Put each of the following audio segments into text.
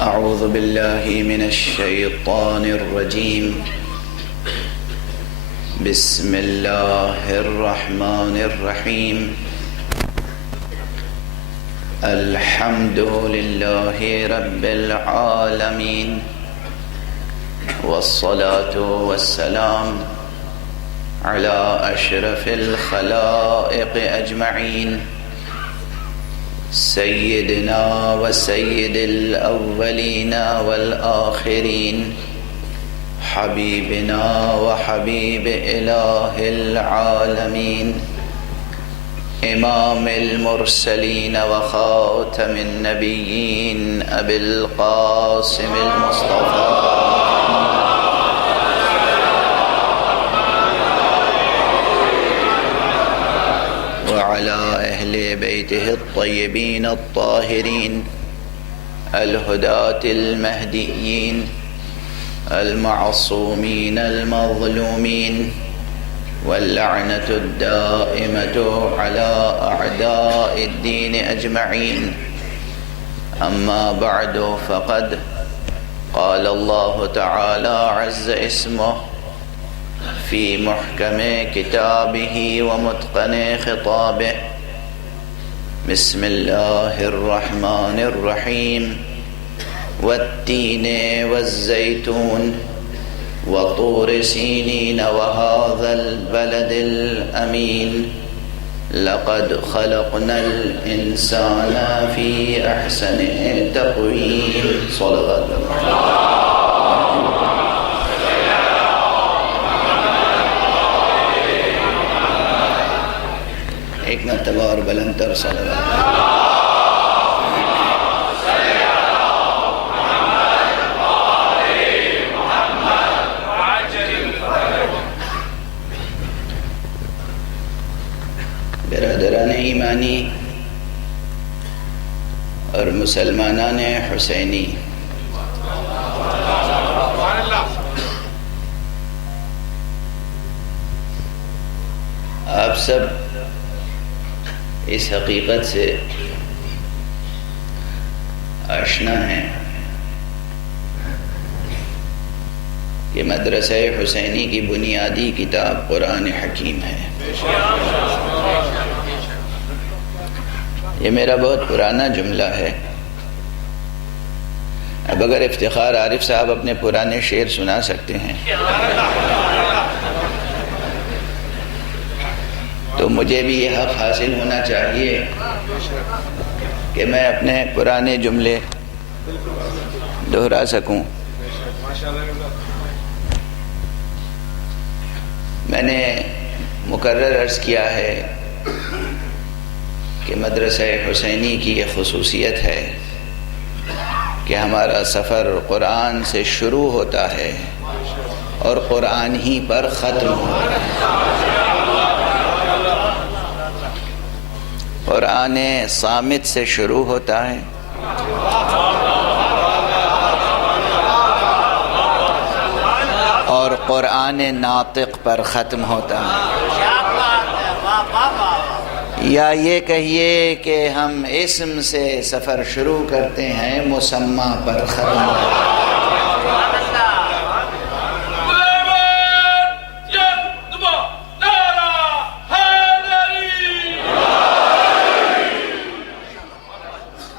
أعوذ بالله من الشيطان الرجيم. بسم الله الرحمن الرحيم. الحمد لله رب العالمين، والصلاة والسلام على أشرف الخلائق أجمعين، سيدنا وسيد الأولين والآخرين، حبيبنا وحبيب إله العالمين، إمام المرسلين وخاتم النبيين، أبي القاسم المصطفى وعلى أهل بيته الطيبين الطاهرين الهداة المهديين المعصومين المظلومين، واللعنة الدائمة على أعداء الدين أجمعين. أما بعد، فقد قال الله تعالى عز اسمه في محكم كتابه ومتقن خطابه. بسم الله الرحمن الرحيم. والتين والزيتون وطور سينين وهذا البلد الأمين، لقد خلقنا الإنسان في أحسن تقويم. صلوات الله. ایک مرتبہ اور بلند تر صلوات. برادران ایمانی اور مسلمانان حسینی، آپ سب اس حقیقت سے آشنا ہیں کہ مدرسہ حسینی کی بنیادی کتاب قرآن حکیم ہے. یہ میرا بہت پرانا جملہ ہے. اب اگر افتخار عارف صاحب اپنے پرانے شعر سنا سکتے ہیں تو مجھے بھی یہ حق حاصل ہونا چاہیے کہ میں اپنے پرانے جملے دہرا سکوں. میں نے مکرر عرض کیا ہے کہ مدرسہ حسینی کی یہ خصوصیت ہے کہ ہمارا سفر قرآن سے شروع ہوتا ہے اور قرآن ہی پر ختم ہوتا ہے. قرآن صامت سے شروع ہوتا ہے اور قرآن ناطق پر ختم ہوتا ہے. یا یہ کہیے کہ ہم اسم سے سفر شروع کرتے ہیں، مسمى پر ختم ہوتا ہے.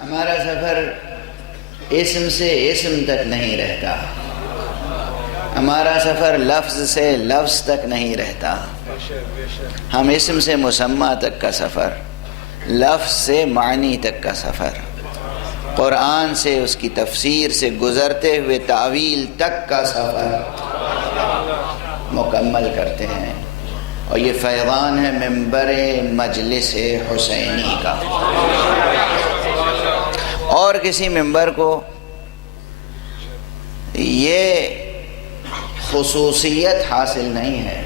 ہمارا سفر اسم سے اسم تک نہیں رہتا، ہمارا سفر لفظ سے لفظ تک نہیں رہتا. ہم اسم سے مسمى تک کا سفر، لفظ سے معنی تک کا سفر، قرآن سے اس کی تفسیر سے گزرتے ہوئے تعویل تک کا سفر مکمل کرتے ہیں. اور یہ فیضان ہے منبر مجلس حسینی کا. اور کسی ممبر کو یہ خصوصیت حاصل نہیں ہے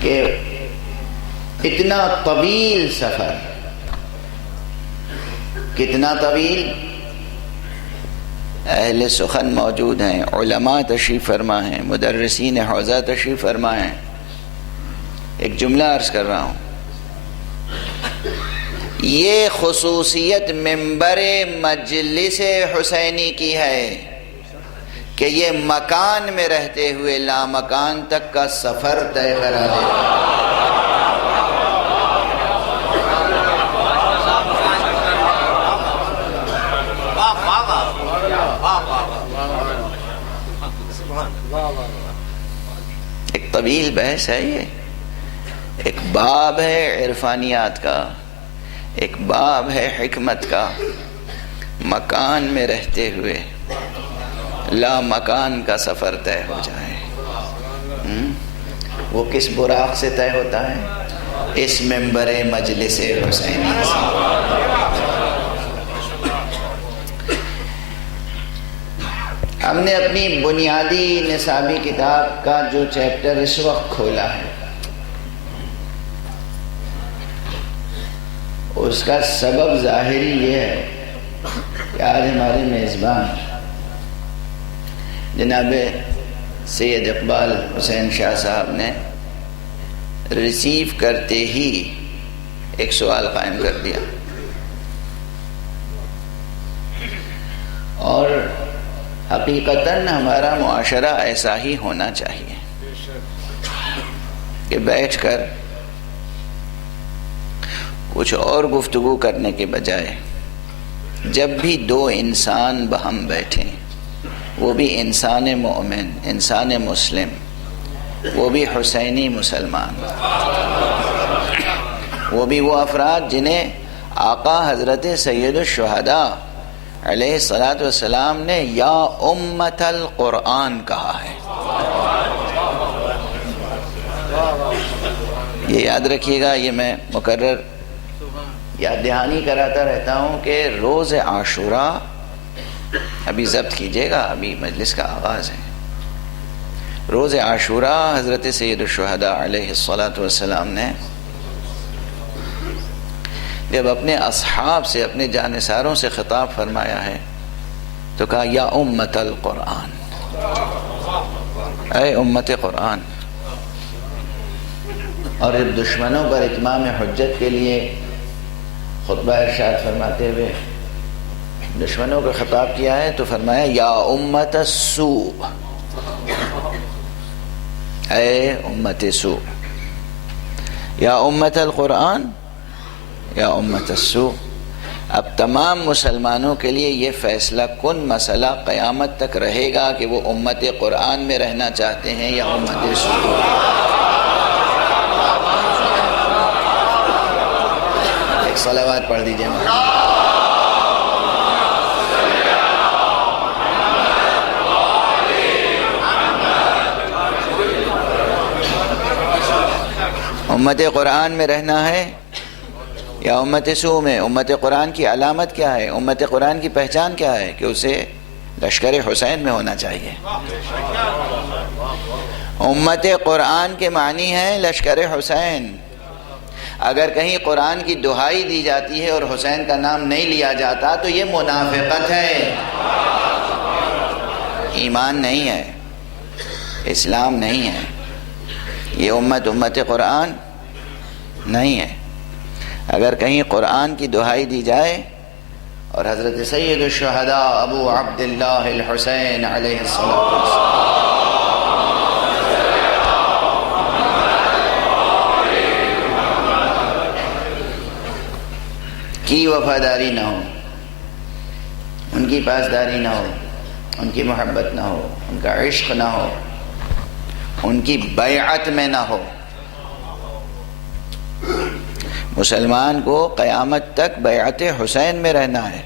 کہ اتنا طویل سفر، کتنا طویل. اہل سخن موجود ہیں، علماء تشریف فرما ہیں، مدرسین حوزہ تشریف فرما ہیں. ایک جملہ عرض کر رہا ہوں، یہ خصوصیت منبر مجلس حسینی کی ہے کہ یہ مکان میں رہتے ہوئے لامکان تک کا سفر طے کرا دے. ایک طویل بحث ہے یہ. ایک باب ہے عرفانیات کا، ایک باب ہے حکمت کا. مکان میں رہتے ہوئے لا مکان کا سفر طے ہو جائے. وہ کس براق سے طے ہوتا ہے؟ اس منبر مجلس حسینی سے. ہم نے اپنی بنیادی نصابی کتاب کا جو چیپٹر اس وقت کھولا ہے، اس کا سبب ظاہری یہ ہے کہ آج ہمارے میزبان جناب سید اقبال حسین شاہ صاحب نے ریسیو کرتے ہی ایک سوال قائم کر دیا، اور حقیقتاً ہمارا معاشرہ ایسا ہی ہونا چاہیے کہ بیٹھ کر کچھ اور گفتگو کرنے کے بجائے جب بھی دو انسان باہم بیٹھیں، وہ بھی انسان مومن، انسان مسلم، وہ بھی حسینی مسلمان، وہ بھی وہ افراد جنہیں آقا حضرت سید الشہداء علیہ الصلاۃ والسلام نے یا امت القرآن کہا ہے. یہ یاد رکھیے گا، یہ میں مقرر یاد دہانی کراتا رہتا ہوں کہ روز عاشوراء، ابھی ضبط کیجئے گا، ابھی مجلس کا آغاز ہے. روز عاشوراء حضرت سید الشہداء علیہ الصلاۃ والسلام نے جب اپنے اصحاب سے، اپنے جانثاروں سے خطاب فرمایا ہے تو کہا یا امت القرآن، اے امت قرآن. اور جب دشمنوں پر اتمام حجت کے لیے خطبہ ارشاد فرماتے ہوئے دشمنوں کو خطاب کیا ہے تو فرمایا یا امت السوء، اے امت سوء. یا امت القرآن، یا امت السوء. اب تمام مسلمانوں کے لیے یہ فیصلہ کن مسئلہ قیامت تک رہے گا کہ وہ امت قرآن میں رہنا چاہتے ہیں یا امت سوء. ایک صلوات پڑھ دیجئے. امت قرآن میں رہنا ہے یا امت سو میں؟ امت قرآن کی علامت کیا ہے؟ امت قرآن کی پہچان کیا ہے؟ کہ اسے لشکر حسین میں ہونا چاہیے. امت قرآن کے معنی ہے لشکر حسین. اگر کہیں قرآن کی دہائی دی جاتی ہے اور حسین کا نام نہیں لیا جاتا تو یہ منافقت ہے، ایمان نہیں ہے، اسلام نہیں ہے. یہ امت قرآن نہیں ہے. اگر کہیں قرآن کی دہائی دی جائے اور حضرت سید الشہداء ابو عبداللہ الحسین علیہ السلام کی وفاداری نہ ہو، ان کی پاسداری نہ ہو، ان کی محبت نہ ہو، ان کا عشق نہ ہو، ان کی بیعت میں نہ ہو، مسلمان کو قیامت تک بیعت حسین میں رہنا ہے.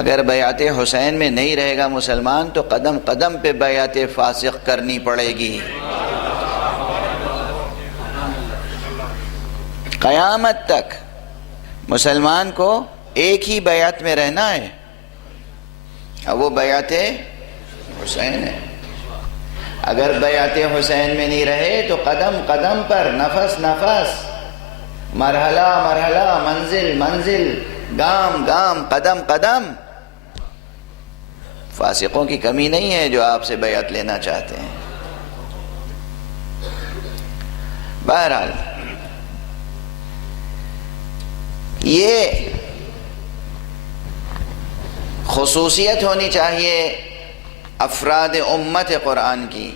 اگر بیعت حسین میں نہیں رہے گا مسلمان تو قدم قدم پہ بیعت فاسق کرنی پڑے گی. قیامت تک مسلمان کو ایک ہی بیعت میں رہنا ہے، اب وہ بیعت حسین ہے. اگر بیعت حسین میں نہیں رہے تو قدم قدم پر، نفس نفس، مرحلہ مرحلہ، منزل منزل، گام گام، قدم قدم فاسقوں کی کمی نہیں ہے جو آپ سے بیعت لینا چاہتے ہیں. بہرحال یہ خصوصیت ہونی چاہیے افراد امت قرآن کی،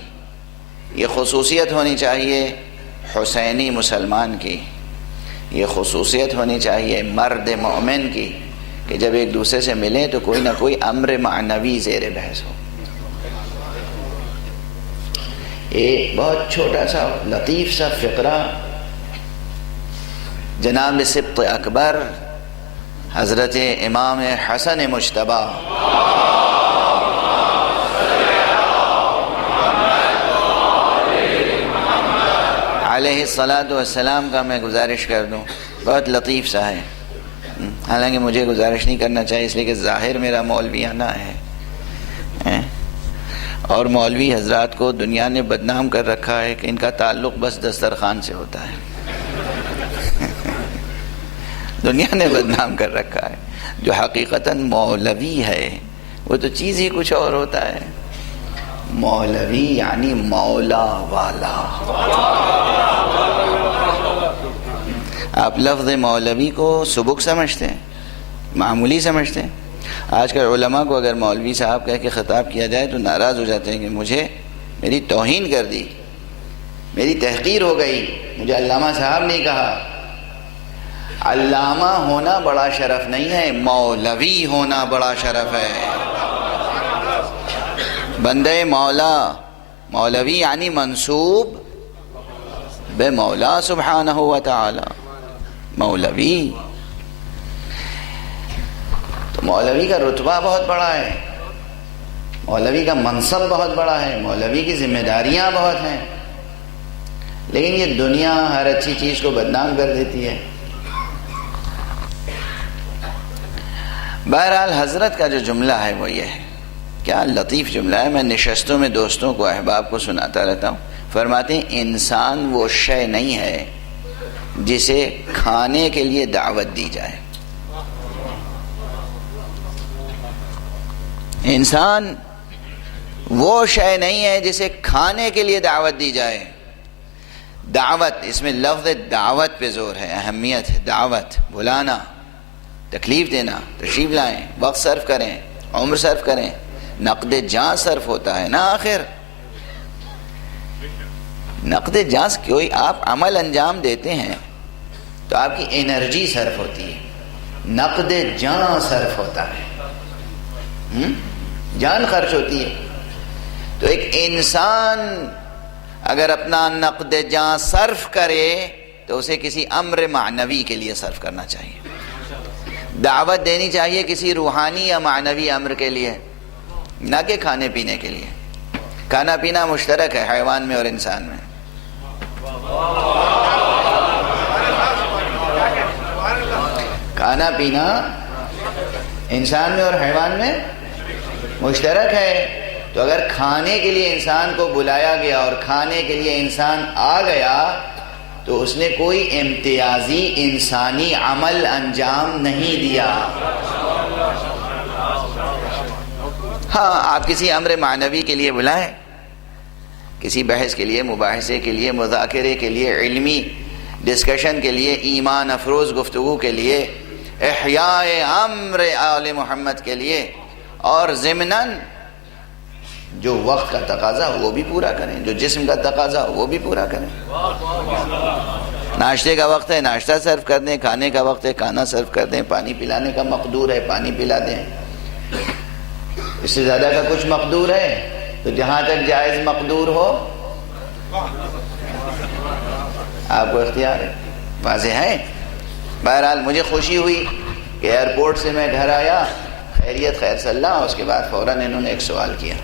یہ خصوصیت ہونی چاہیے حسینی مسلمان کی، یہ خصوصیت ہونی چاہیے مرد مومن کی کہ جب ایک دوسرے سے ملیں تو کوئی نہ کوئی امر معنوی زیر بحث ہو۔ ایک بہت چھوٹا سا لطیف سا فقرہ جناب سبط اکبر حضرت امام حسن مجتبی علیہ الصلاۃ والسلام کا میں گزارش کر دوں، بہت لطیف سا ہے، حالانکہ مجھے گزارش نہیں کرنا چاہیے اس لیے کہ ظاہر میرا مولویانہ ہے، اور مولوی حضرات کو دنیا نے بدنام کر رکھا ہے کہ ان کا تعلق بس دسترخوان سے ہوتا ہے۔ دنیا نے بدنام کر رکھا ہے، جو حقیقتاً مولوی ہے وہ تو چیز ہی کچھ اور ہوتا ہے۔ مولوی یعنی مولا والا۔ آپ لفظ مولوی کو سبک سمجھتے ہیں، معمولی سمجھتے ہیں۔ آج کل علماء کو اگر مولوی صاحب کہہ کے خطاب کیا جائے تو ناراض ہو جاتے ہیں کہ مجھے میری توہین کر دی، میری تحقیر ہو گئی، مجھے علامہ صاحب نہیں کہا۔ علامہ ہونا بڑا شرف نہیں ہے، مولوی ہونا بڑا شرف ہے۔ بندہ مولا، مولوی یعنی منسوب بے مولا سبحانہ و تعالی، مولوی۔ تو مولوی کا رتبہ بہت بڑا ہے، مولوی کا منصب بہت بڑا ہے، مولوی کی ذمہ داریاں بہت ہیں، لیکن یہ دنیا ہر اچھی چیز کو بدنام کر دیتی ہے۔ بہرحال حضرت کا جو جملہ ہے وہ یہ ہے، کیا لطیف جملہ ہے، میں نشستوں میں دوستوں کو احباب کو سناتا رہتا ہوں۔ فرماتے ہیں انسان وہ شے نہیں ہے جسے کھانے کے لیے دعوت دی جائے۔ انسان وہ شے نہیں ہے جسے کھانے کے لیے دعوت دی جائے۔ دعوت، اس میں لفظ دعوت پہ زور ہے، اہمیت ہے، دعوت، بلانا، تکلیف دینا، تشریف لائیں، وقت صرف کریں، عمر صرف کریں، نقد جان صرف ہوتا ہے نا۔ آخر نقد جان، کوئی آپ عمل انجام دیتے ہیں تو آپ کی انرجی صرف ہوتی ہے، نقد جان صرف ہوتا ہے، جان خرچ ہوتی ہے۔ تو ایک انسان اگر اپنا نقد جان صرف کرے تو اسے کسی امر معنوی کے لیے صرف کرنا چاہیے، دعوت دینی چاہیے کسی روحانی یا معنوی امر کے لیے، نہ کہ کھانے پینے کے لیے۔ کھانا پینا مشترک ہے حیوان میں اور انسان میں۔ کھانا پینا انسان میں اور حیوان میں مشترک ہے۔ تو اگر کھانے کے لیے انسان کو بلایا گیا اور کھانے کے لیے انسان آ گیا تو اس نے کوئی امتیازی انسانی عمل انجام نہیں دیا۔ ہاں، آپ کسی امر معنوی کے لیے بلائیں، کسی بحث کے لیے، مباحثے کے لیے، مذاکرے کے لیے، علمی ڈسکشن کے لیے، ایمان افروز گفتگو کے لیے، احیاء امر آل محمد کے لیے، اور ضمناً جو وقت کا تقاضا ہو وہ بھی پورا کریں، جو جسم کا تقاضا ہو وہ بھی پورا کریں۔ ناشتے کا وقت ہے ناشتہ سرو کر دیں، کھانے کا وقت ہے کھانا سرو کر دیں، پانی پلانے کا مقدور ہے پانی پلا دیں۔ اس سے زیادہ کا کچھ مقدور ہے تو جہاں تک جائز مقدور ہو آپ کو اختیار ہے، واضح ہے۔ بہرحال مجھے خوشی ہوئی کہ ایئرپورٹ سے میں گھر آیا، خیریت خیر صلی اللہ، اس کے بعد فوراً انہوں نے ایک سوال کیا،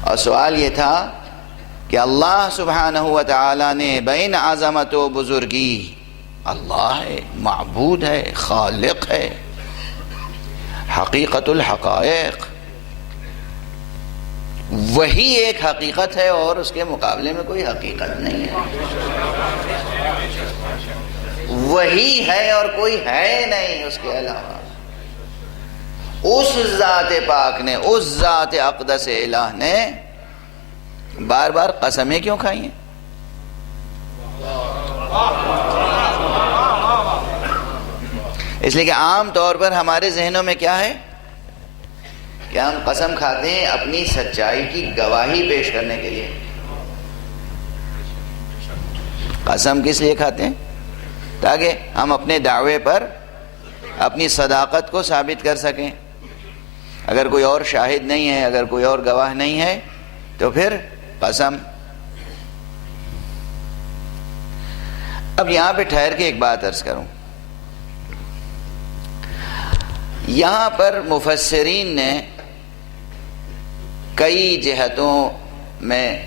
اور سوال یہ تھا کہ اللہ سبحانہ و تعالی نے بین عظمت و بزرگی، اللہ ہے، معبود ہے، خالق ہے، حقیقت الحقائق، وہی ایک حقیقت ہے اور اس کے مقابلے میں کوئی حقیقت نہیں ہے، وہی ہے اور کوئی ہے نہیں اس کے علاوہ۔ اس ذات پاک نے، اس ذات اقدس الہ نے بار بار قسمیں کیوں کھائی ہیں؟ اس لیے کہ عام طور پر ہمارے ذہنوں میں کیا ہے کہ ہم قسم کھاتے ہیں اپنی سچائی کی گواہی پیش کرنے کے لیے. قسم کس لیے کھاتے ہیں؟ تاکہ ہم اپنے دعوے پر اپنی صداقت کو ثابت کر سکیں. اگر کوئی اور شاہد نہیں ہے، اگر کوئی اور گواہ نہیں ہے تو پھر قسم. اب یہاں پہ ٹھہر کے ایک بات عرض کروں. یہاں پر مفسرین نے کئی جہتوں میں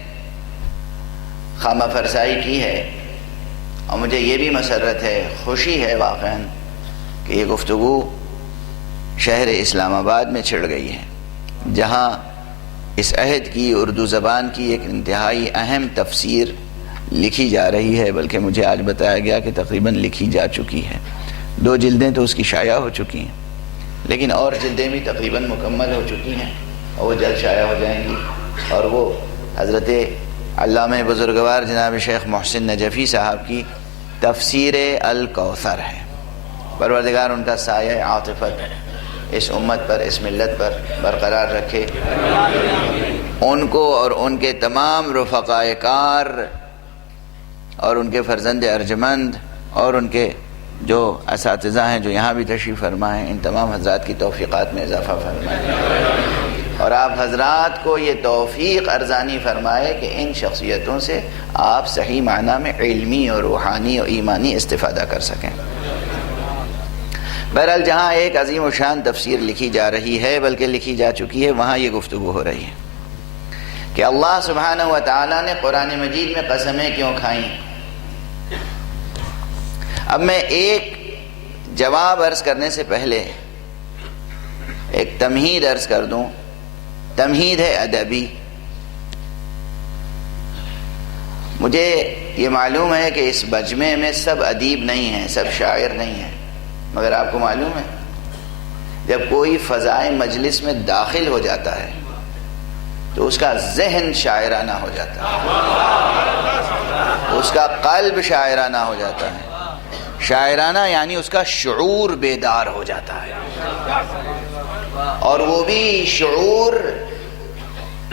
خامہ فرسائی کی ہے، اور مجھے یہ بھی مسرت ہے، خوشی ہے واقعاً کہ یہ گفتگو شہر اسلام آباد میں چھڑ گئی ہے، جہاں اس عہد کی اردو زبان کی ایک انتہائی اہم تفسیر لکھی جا رہی ہے. بلکہ مجھے آج بتایا گیا کہ تقریباً لکھی جا چکی ہے. 2 جلدیں تو اس کی شائع ہو چکی ہیں، لیکن اور جلدیں بھی تقریباً مکمل ہو چکی ہیں اور وہ جلد شائع ہو جائیں گی. اور وہ حضرت علامہ بزرگوار جناب شیخ محسن نجفی صاحب کی تفسیر الکوثر ہے. پروردگار ان کا سایہ عاطفت اس امت پر، اس ملت پر برقرار رکھے. ان کو اور ان کے تمام رفقائے کار اور ان کے فرزند ارجمند اور ان کے جو اساتذہ ہیں جو یہاں بھی تشریف فرما ہیں، ان تمام حضرات کی توفیقات میں اضافہ فرمائے، اور آپ حضرات کو یہ توفیق ارزانی فرمائے کہ ان شخصیتوں سے آپ صحیح معنی میں علمی اور روحانی اور ایمانی استفادہ کر سکیں. بہرحال جہاں ایک عظیم و شان تفسیر لکھی جا رہی ہے، بلکہ لکھی جا چکی ہے، وہاں یہ گفتگو ہو رہی ہے کہ اللہ سبحانہ و تعالیٰ نے قرآن مجید میں قسمیں کیوں کھائیں. اب میں ایک جواب عرض کرنے سے پہلے ایک تمہید عرض کر دوں. تمہید ہے ادبی. مجھے یہ معلوم ہے کہ اس مجمع میں سب ادیب نہیں ہیں، سب شاعر نہیں ہیں، مگر آپ کو معلوم ہے جب کوئی فضائے مجلس میں داخل ہو جاتا ہے تو اس کا ذہن شاعرانہ ہو جاتا ہے، اس کا قلب شاعرانہ ہو جاتا ہے. شاعرانہ یعنی اس کا شعور بیدار ہو جاتا ہے، اور وہ بھی شعور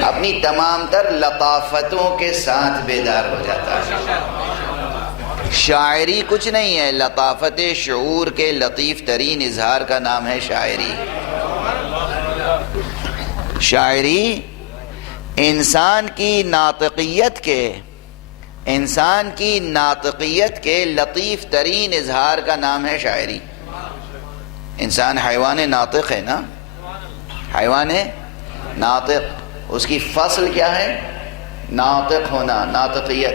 اپنی تمام تر لطافتوں کے ساتھ بیدار ہو جاتا ہے. شاعری کچھ نہیں ہے، لطافت شعور کے لطیف ترین اظہار کا نام ہے شاعری. شاعری انسان کی ناطقیت کے لطیف ترین اظہار کا نام ہے شاعری. انسان حیوان ناطق ہے نا، حیوان ناطق، اس کی فصل کیا ہے؟ ناطق ہونا، ناطقیت.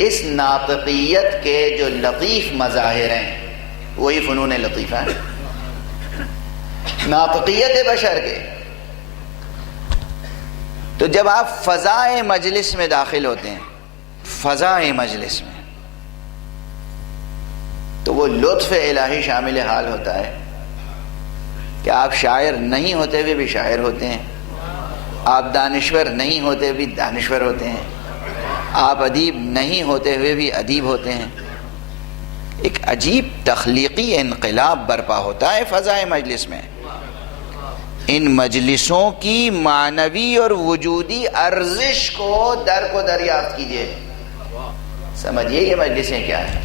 اس ناطقیت کے جو لطیف مظاہر ہیں وہی فنون لطیفہ ہیں. ناطقیت بشر کے. تو جب آپ فضائے مجلس میں داخل ہوتے ہیں، فضائے مجلس میں، تو وہ لطف الہی شامل حال ہوتا ہے کہ آپ شاعر نہیں ہوتے ہوئے بھی شاعر ہوتے ہیں، آپ دانشور نہیں ہوتے ہوئے بھی دانشور ہوتے ہیں، آپ ادیب نہیں ہوتے ہوئے بھی ادیب ہوتے ہیں. ایک عجیب تخلیقی انقلاب برپا ہوتا ہے فضائے مجلس میں. ان مجلسوں کی معنوی اور وجودی ارزش کو دریافت کیجئے. سمجھیے یہ مجلسیں کیا ہیں،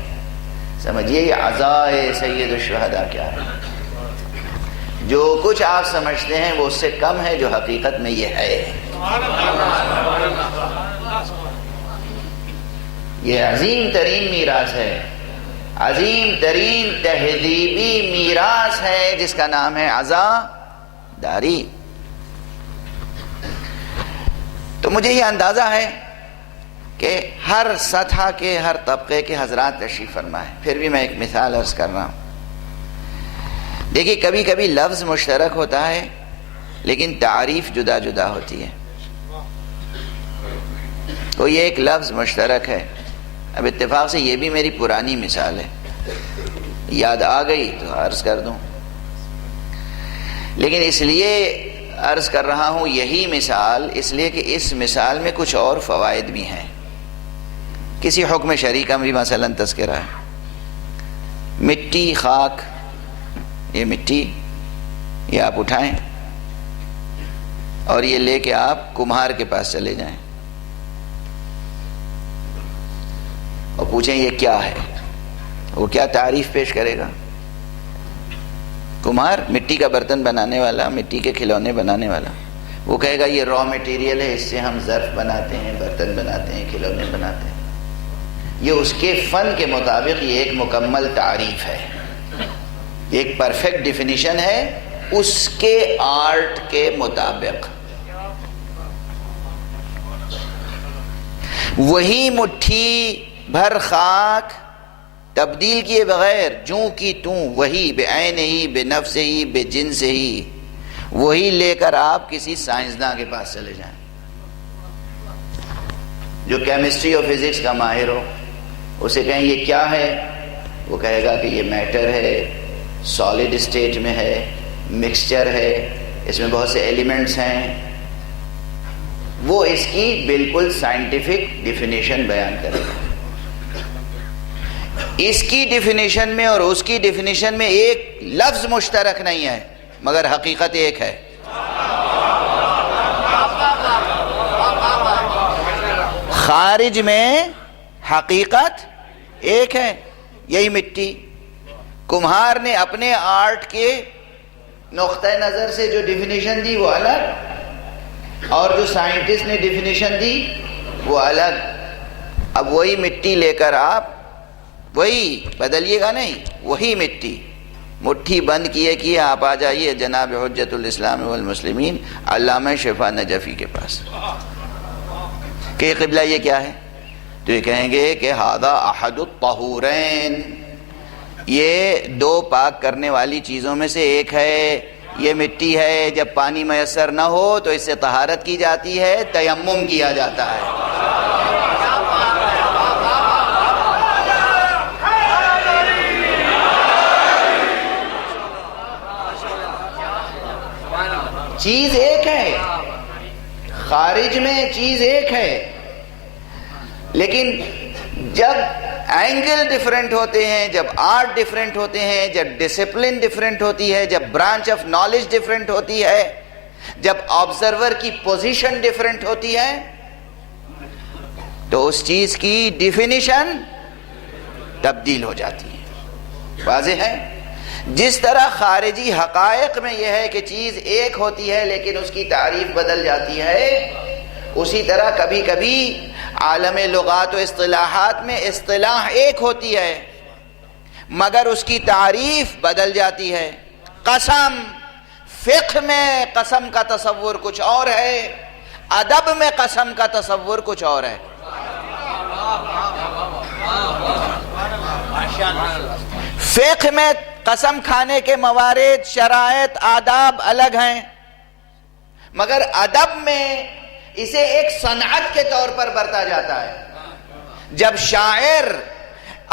سمجھیے یہ عزائے سید الشہداء کیا ہے. جو کچھ آپ سمجھتے ہیں وہ اس سے کم ہے جو حقیقت میں یہ ہے. یہ عظیم ترین میراث ہے، عظیم ترین تہذیبی میراث ہے جس کا نام ہے عزاداری. تو مجھے یہ اندازہ ہے کہ ہر سطح کے، ہر طبقے کے حضرات تشریف فرمائے. پھر بھی میں ایک مثال عرض کر رہا ہوں. دیکھیے کبھی کبھی لفظ مشترک ہوتا ہے لیکن تعریف جدا جدا ہوتی ہے. تو یہ ایک لفظ مشترک ہے. اب اتفاق سے یہ بھی میری پرانی مثال ہے، یاد آ گئی تو عرض کر دوں. لیکن اس لیے عرض کر رہا ہوں یہی مثال، اس لیے کہ اس مثال میں کچھ اور فوائد بھی ہیں. کسی حکم شرعی کا بھی مثلا تذکرہ ہے. مٹی، خاک، یہ مٹی یہ آپ اٹھائیں اور یہ لے کے آپ کمہار کے پاس چلے جائیں اور پوچھیں یہ کیا ہے. وہ کیا تعریف پیش کرے گا؟ کمہار مٹی کا برتن بنانے والا، مٹی کے کھلونے بنانے والا، وہ کہے گا یہ را میٹیریل ہے، اس سے ہم ظرف بناتے ہیں، برتن بناتے ہیں، کھلونے بناتے ہیں. یہ اس کے فن کے مطابق یہ ایک مکمل تعریف ہے، ایک پرفیکٹ ڈیفینیشن ہے اس کے آرٹ کے مطابق. وہی مٹھی بھر خاک تبدیل کیے بغیر جوں کی توں، وہی بعین ہی بنفس ہی بجنس ہی، وہی لے کر آپ کسی سائنسداں کے پاس چلے جائیں جو کیمسٹری اور فزکس کا ماہر ہو. اسے کہیں یہ کیا ہے؟ وہ کہے گا کہ یہ میٹر ہے، سالڈ اسٹیٹ میں ہے، مکسچر ہے، اس میں بہت سے ایلیمنٹس ہیں. وہ اس کی بالکل سائنٹیفک ڈیفینیشن بیان کرے گا. اس کی ڈیفینیشن میں اور اس کی ڈیفینیشن میں ایک لفظ مشترک نہیں ہے، مگر حقیقت ایک ہے. خارج میں حقیقت ایک ہے، یہی مٹی. کمہار نے اپنے آرٹ کے نقطۂ نظر سے جو ڈیفینیشن دی وہ الگ، اور جو سائنٹسٹ نے ڈیفینیشن دی وہ الگ. اب وہی مٹی لے کر آپ، وہی بدلیے گا نہیں، وہی مٹھی بند کیے آپ آ جائیے جناب حجت الاسلام والمسلمین علامہ شفا نجفی کے پاس کہ قبلہ یہ کیا ہے؟ تو یہ کہیں گے کہ ھذا احد الطہورین، یہ دو پاک کرنے والی چیزوں میں سے ایک ہے. یہ مٹی ہے، جب پانی میسر نہ ہو تو اس سے طہارت کی جاتی ہے، تیمم کیا جاتا ہے. چیز ایک ہے، خارج میں چیز ایک ہے، لیکن جب اینگل ڈیفرنٹ ہوتے ہیں، جب آرٹ ڈیفرنٹ ہوتے ہیں، جب ڈسپلن ڈیفرنٹ ہوتی ہے، جب برانچ آف نالج ڈیفرنٹ ہوتی ہے، جب آبزرور کی پوزیشن ڈیفرنٹ ہوتی ہے، تو اس چیز کی ڈیفینیشن تبدیل ہو جاتی ہے. واضح ہے؟ جس طرح خارجی حقائق میں یہ ہے کہ چیز ایک ہوتی ہے لیکن اس کی تعریف بدل جاتی ہے، اسی طرح کبھی کبھی عالم لغات و اصطلاحات میں اصطلاح ایک ہوتی ہے مگر اس کی تعریف بدل جاتی ہے. قسم، فقہ میں قسم کا تصور کچھ اور ہے، ادب میں قسم کا تصور کچھ اور ہے. فقہ میں قسم کھانے کے موارد، شرائط، آداب الگ ہیں، مگر ادب میں اسے ایک صنعت کے طور پر برتا جاتا ہے. جب شاعر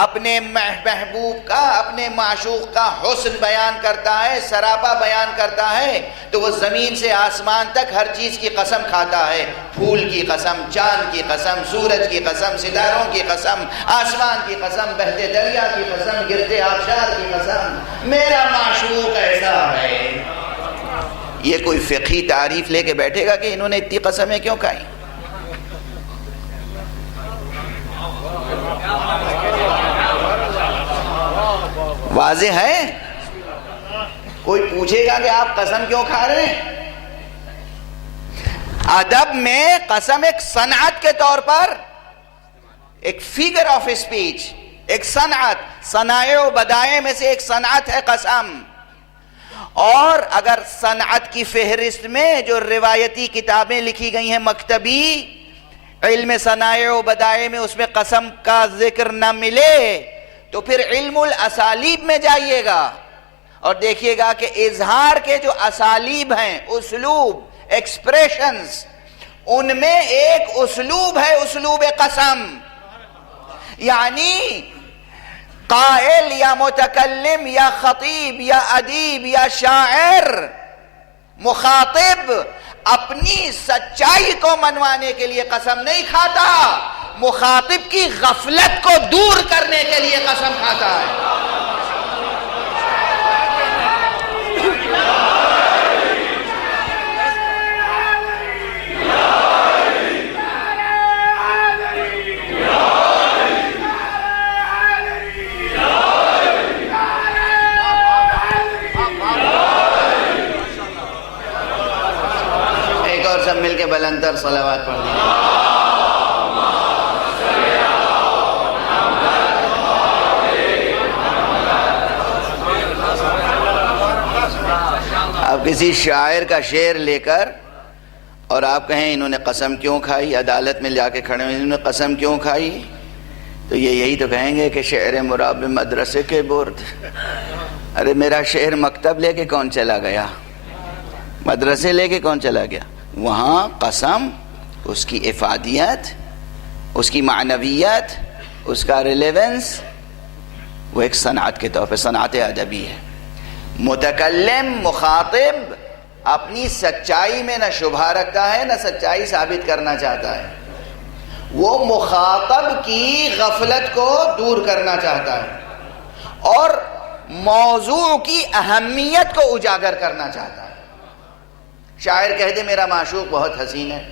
اپنے محبوب کا، اپنے معشوق کا حسن بیان کرتا ہے، سراپا بیان کرتا ہے، تو وہ زمین سے آسمان تک ہر چیز کی قسم کھاتا ہے. پھول کی قسم، چاند کی قسم، سورج کی قسم، ستاروں کی قسم، آسمان کی قسم، بہتے دریا کی قسم، گرتے آبشار کی قسم، میرا معشوق ایسا ہے. یہ کوئی فقہی تعریف لے کے بیٹھے گا کہ انہوں نے اتنی قسمیں کیوں کھائیں؟ واضح ہے؟ کوئی پوچھے گا کہ آپ قسم کیوں کھا رہے ہیں؟ ادب میں قسم ایک صنعت کے طور پر، ایک فیگر آف اسپیچ، ایک صنعت، صنائع و بدائع میں سے ایک صنعت ہے قسم. اور اگر صنعت کی فہرست میں جو روایتی کتابیں لکھی گئی ہیں مکتبی علم صنائع و بدائع میں، اس میں قسم کا ذکر نہ ملے تو پھر علم الاسالیب میں جائیے گا اور دیکھیے گا کہ اظہار کے جو اسالیب ہیں، اسلوب، ایکسپریشنز، ان میں ایک اسلوب ہے اسلوب قسم. یعنی قائل یا متکلم یا خطیب یا ادیب یا شاعر، مخاطب اپنی سچائی کو منوانے کے لیے قسم نہیں کھاتا، مخاطب کی غفلت کو دور کرنے کے لیے قسم کھاتا ہے. مل کے بلند تر صلوات پڑھ دیجیے. اب کسی شاعر کا شعر لے کر اور آپ کہیں انہوں نے قسم کیوں کھائی، عدالت میں جا کے کھڑے ہوئے انہوں نے قسم کیوں کھائی، تو یہ یہی تو کہیں گے کہ شعر مراب مدرسے کے برد. ارے میرا شعر مکتب لے کے کون چلا گیا، مدرسے لے کے کون چلا گیا؟ وہاں قسم، اس کی افادیت، اس کی معنویت، اس کا ریلیونس، وہ ایک صنعت کے طور پہ صنعت ادبی ہے. متکلم مخاطب اپنی سچائی میں نہ شبہ رکھتا ہے نہ سچائی ثابت کرنا چاہتا ہے، وہ مخاطب کی غفلت کو دور کرنا چاہتا ہے اور موضوع کی اہمیت کو اجاگر کرنا چاہتا ہے. شاعر کہہ دے میرا معشوق بہت حسین ہے،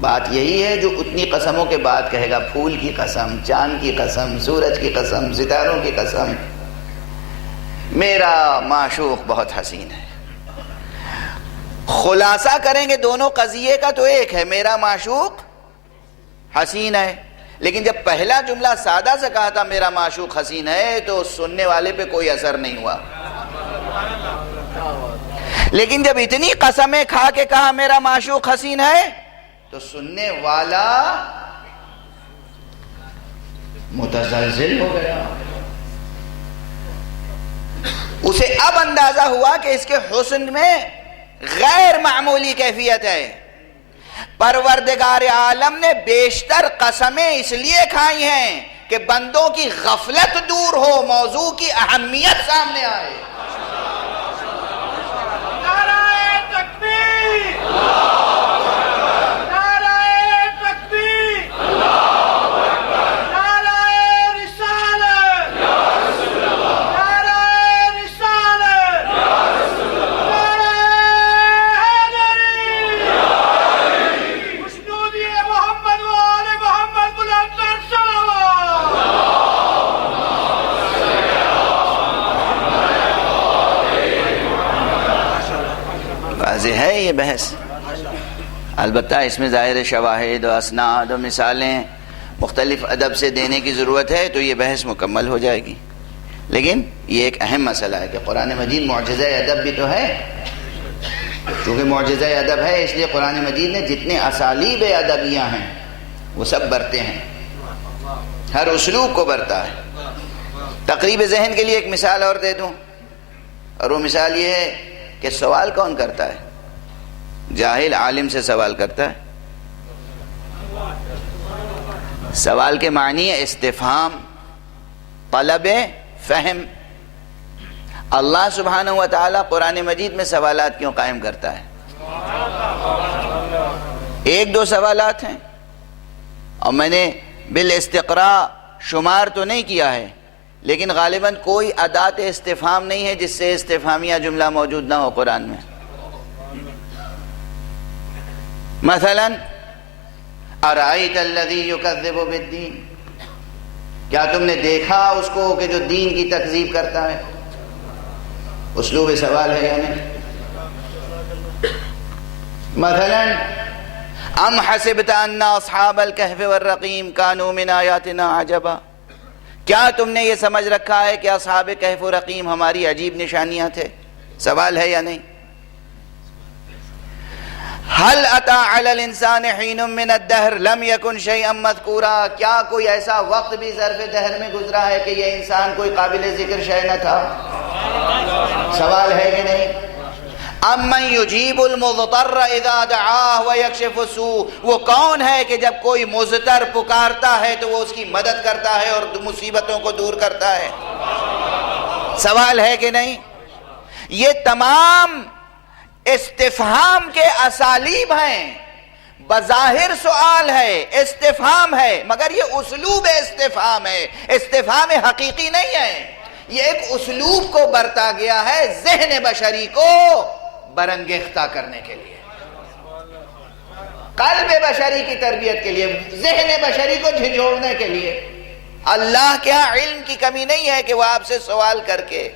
بات یہی ہے جو اتنی قسموں کے بعد کہے گا، پھول کی قسم، چاند کی قسم، سورج کی قسم، ستاروں کی قسم، میرا معشوق بہت حسین ہے. خلاصہ کریں گے دونوں قضیے کا تو ایک ہے، میرا معشوق حسین ہے. لیکن جب پہلا جملہ سادہ سے کہا تھا میرا معشوق حسین ہے تو سننے والے پہ کوئی اثر نہیں ہوا. لیکن جب اتنی قسمیں کھا کے کہا میرا معشوق حسین ہے تو سننے والا متزلزل ہو گیا. اسے اب اندازہ ہوا کہ اس کے حسن میں غیر معمولی کیفیت ہے. پروردگار عالم نے بیشتر قسمیں اس لیے کھائی ہیں کہ بندوں کی غفلت دور ہو، موضوع کی اہمیت سامنے آئے. ہے یہ بحث، البتہ اس میں ظاہر شواہد و اسناد و مثالیں مختلف ادب سے دینے کی ضرورت ہے تو یہ بحث مکمل ہو جائے گی. لیکن یہ ایک اہم مسئلہ ہے کہ قرآن مجید معجزہ ادب بھی تو ہے. چونکہ معجزہ ادب ہے اس لیے قرآن مجید نے جتنے اسالیب ادبیاں ہیں وہ سب برتے ہیں، ہر اسلوب کو برتا ہے. تقریب ذہن کے لیے ایک مثال اور دے دوں، اور وہ مثال یہ ہے کہ سوال کون کرتا ہے؟ جاہل عالم سے سوال کرتا ہے. سوال کے معنی ہے استفہام، طلب فہم. اللہ سبحانہ و تعالی قرآن مجید میں سوالات کیوں قائم کرتا ہے؟ ایک دو سوالات ہیں اور میں نے بالاستقراء شمار تو نہیں کیا ہے، لیکن غالباً کوئی ادات استفہام نہیں ہے جس سے استفہامیہ جملہ موجود نہ ہو قرآن میں. مثلا ارائیت الذی یکذب بالدین، کیا تم نے دیکھا اس کو کہ جو دین کی تکذیب کرتا ہے؟ اسلوب سوال ہے یا نہیں؟ مثلا ام حسبت ان اصحاب الکہف والرقیم کانوا من آیاتنا عجبا، کیا تم نے یہ سمجھ رکھا ہے کہ اصحاب کہف و رقیم ہماری عجیب نشانیاں تھے؟ سوال ہے یا نہیں؟ هل اتى على الانسان حين من الدهر لم يكن شيئا مذكورا، کیا کوئی ایسا وقت بھی ظرف دہر میں گزرا ہے کہ یہ انسان کوئی قابل ذکر شے نہ تھا؟ سوال ہے کہ نہیں؟ امن یجیب المضطر اذا دعاه ويكشف السوء، وہ کون ہے کہ جب کوئی مضطر پکارتا ہے تو وہ اس کی مدد کرتا ہے اور مصیبتوں کو دور کرتا ہے؟ سوال ہے کہ نہیں؟ یہ تمام استفہام کے اسالیب ہیں. بظاہر سوال ہے، استفہام ہے، مگر یہ اسلوب استفہام ہے، استفہام حقیقی نہیں ہے. یہ ایک اسلوب کو برتا گیا ہے ذہن بشری کو برانگیختہ کرنے کے لیے، قلب بشری کی تربیت کے لیے، ذہن بشری کو جھنجھوڑنے کے لیے. اللہ کے ہاں علم کی کمی نہیں ہے کہ وہ آپ سے سوال کر کے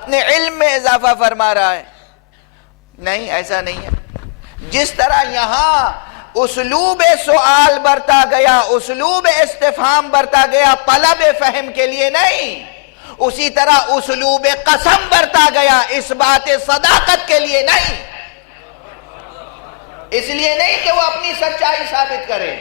اپنے علم میں اضافہ فرما رہا ہے. نہیں، ایسا نہیں ہے. جس طرح یہاں اسلوب سوال برتا گیا، اسلوب استفہام برتا گیا طلب فہم کے لیے نہیں، اسی طرح اسلوب قسم برتا گیا اس بات صداقت کے لیے نہیں. اس لیے نہیں کہ وہ اپنی سچائی ثابت کرے،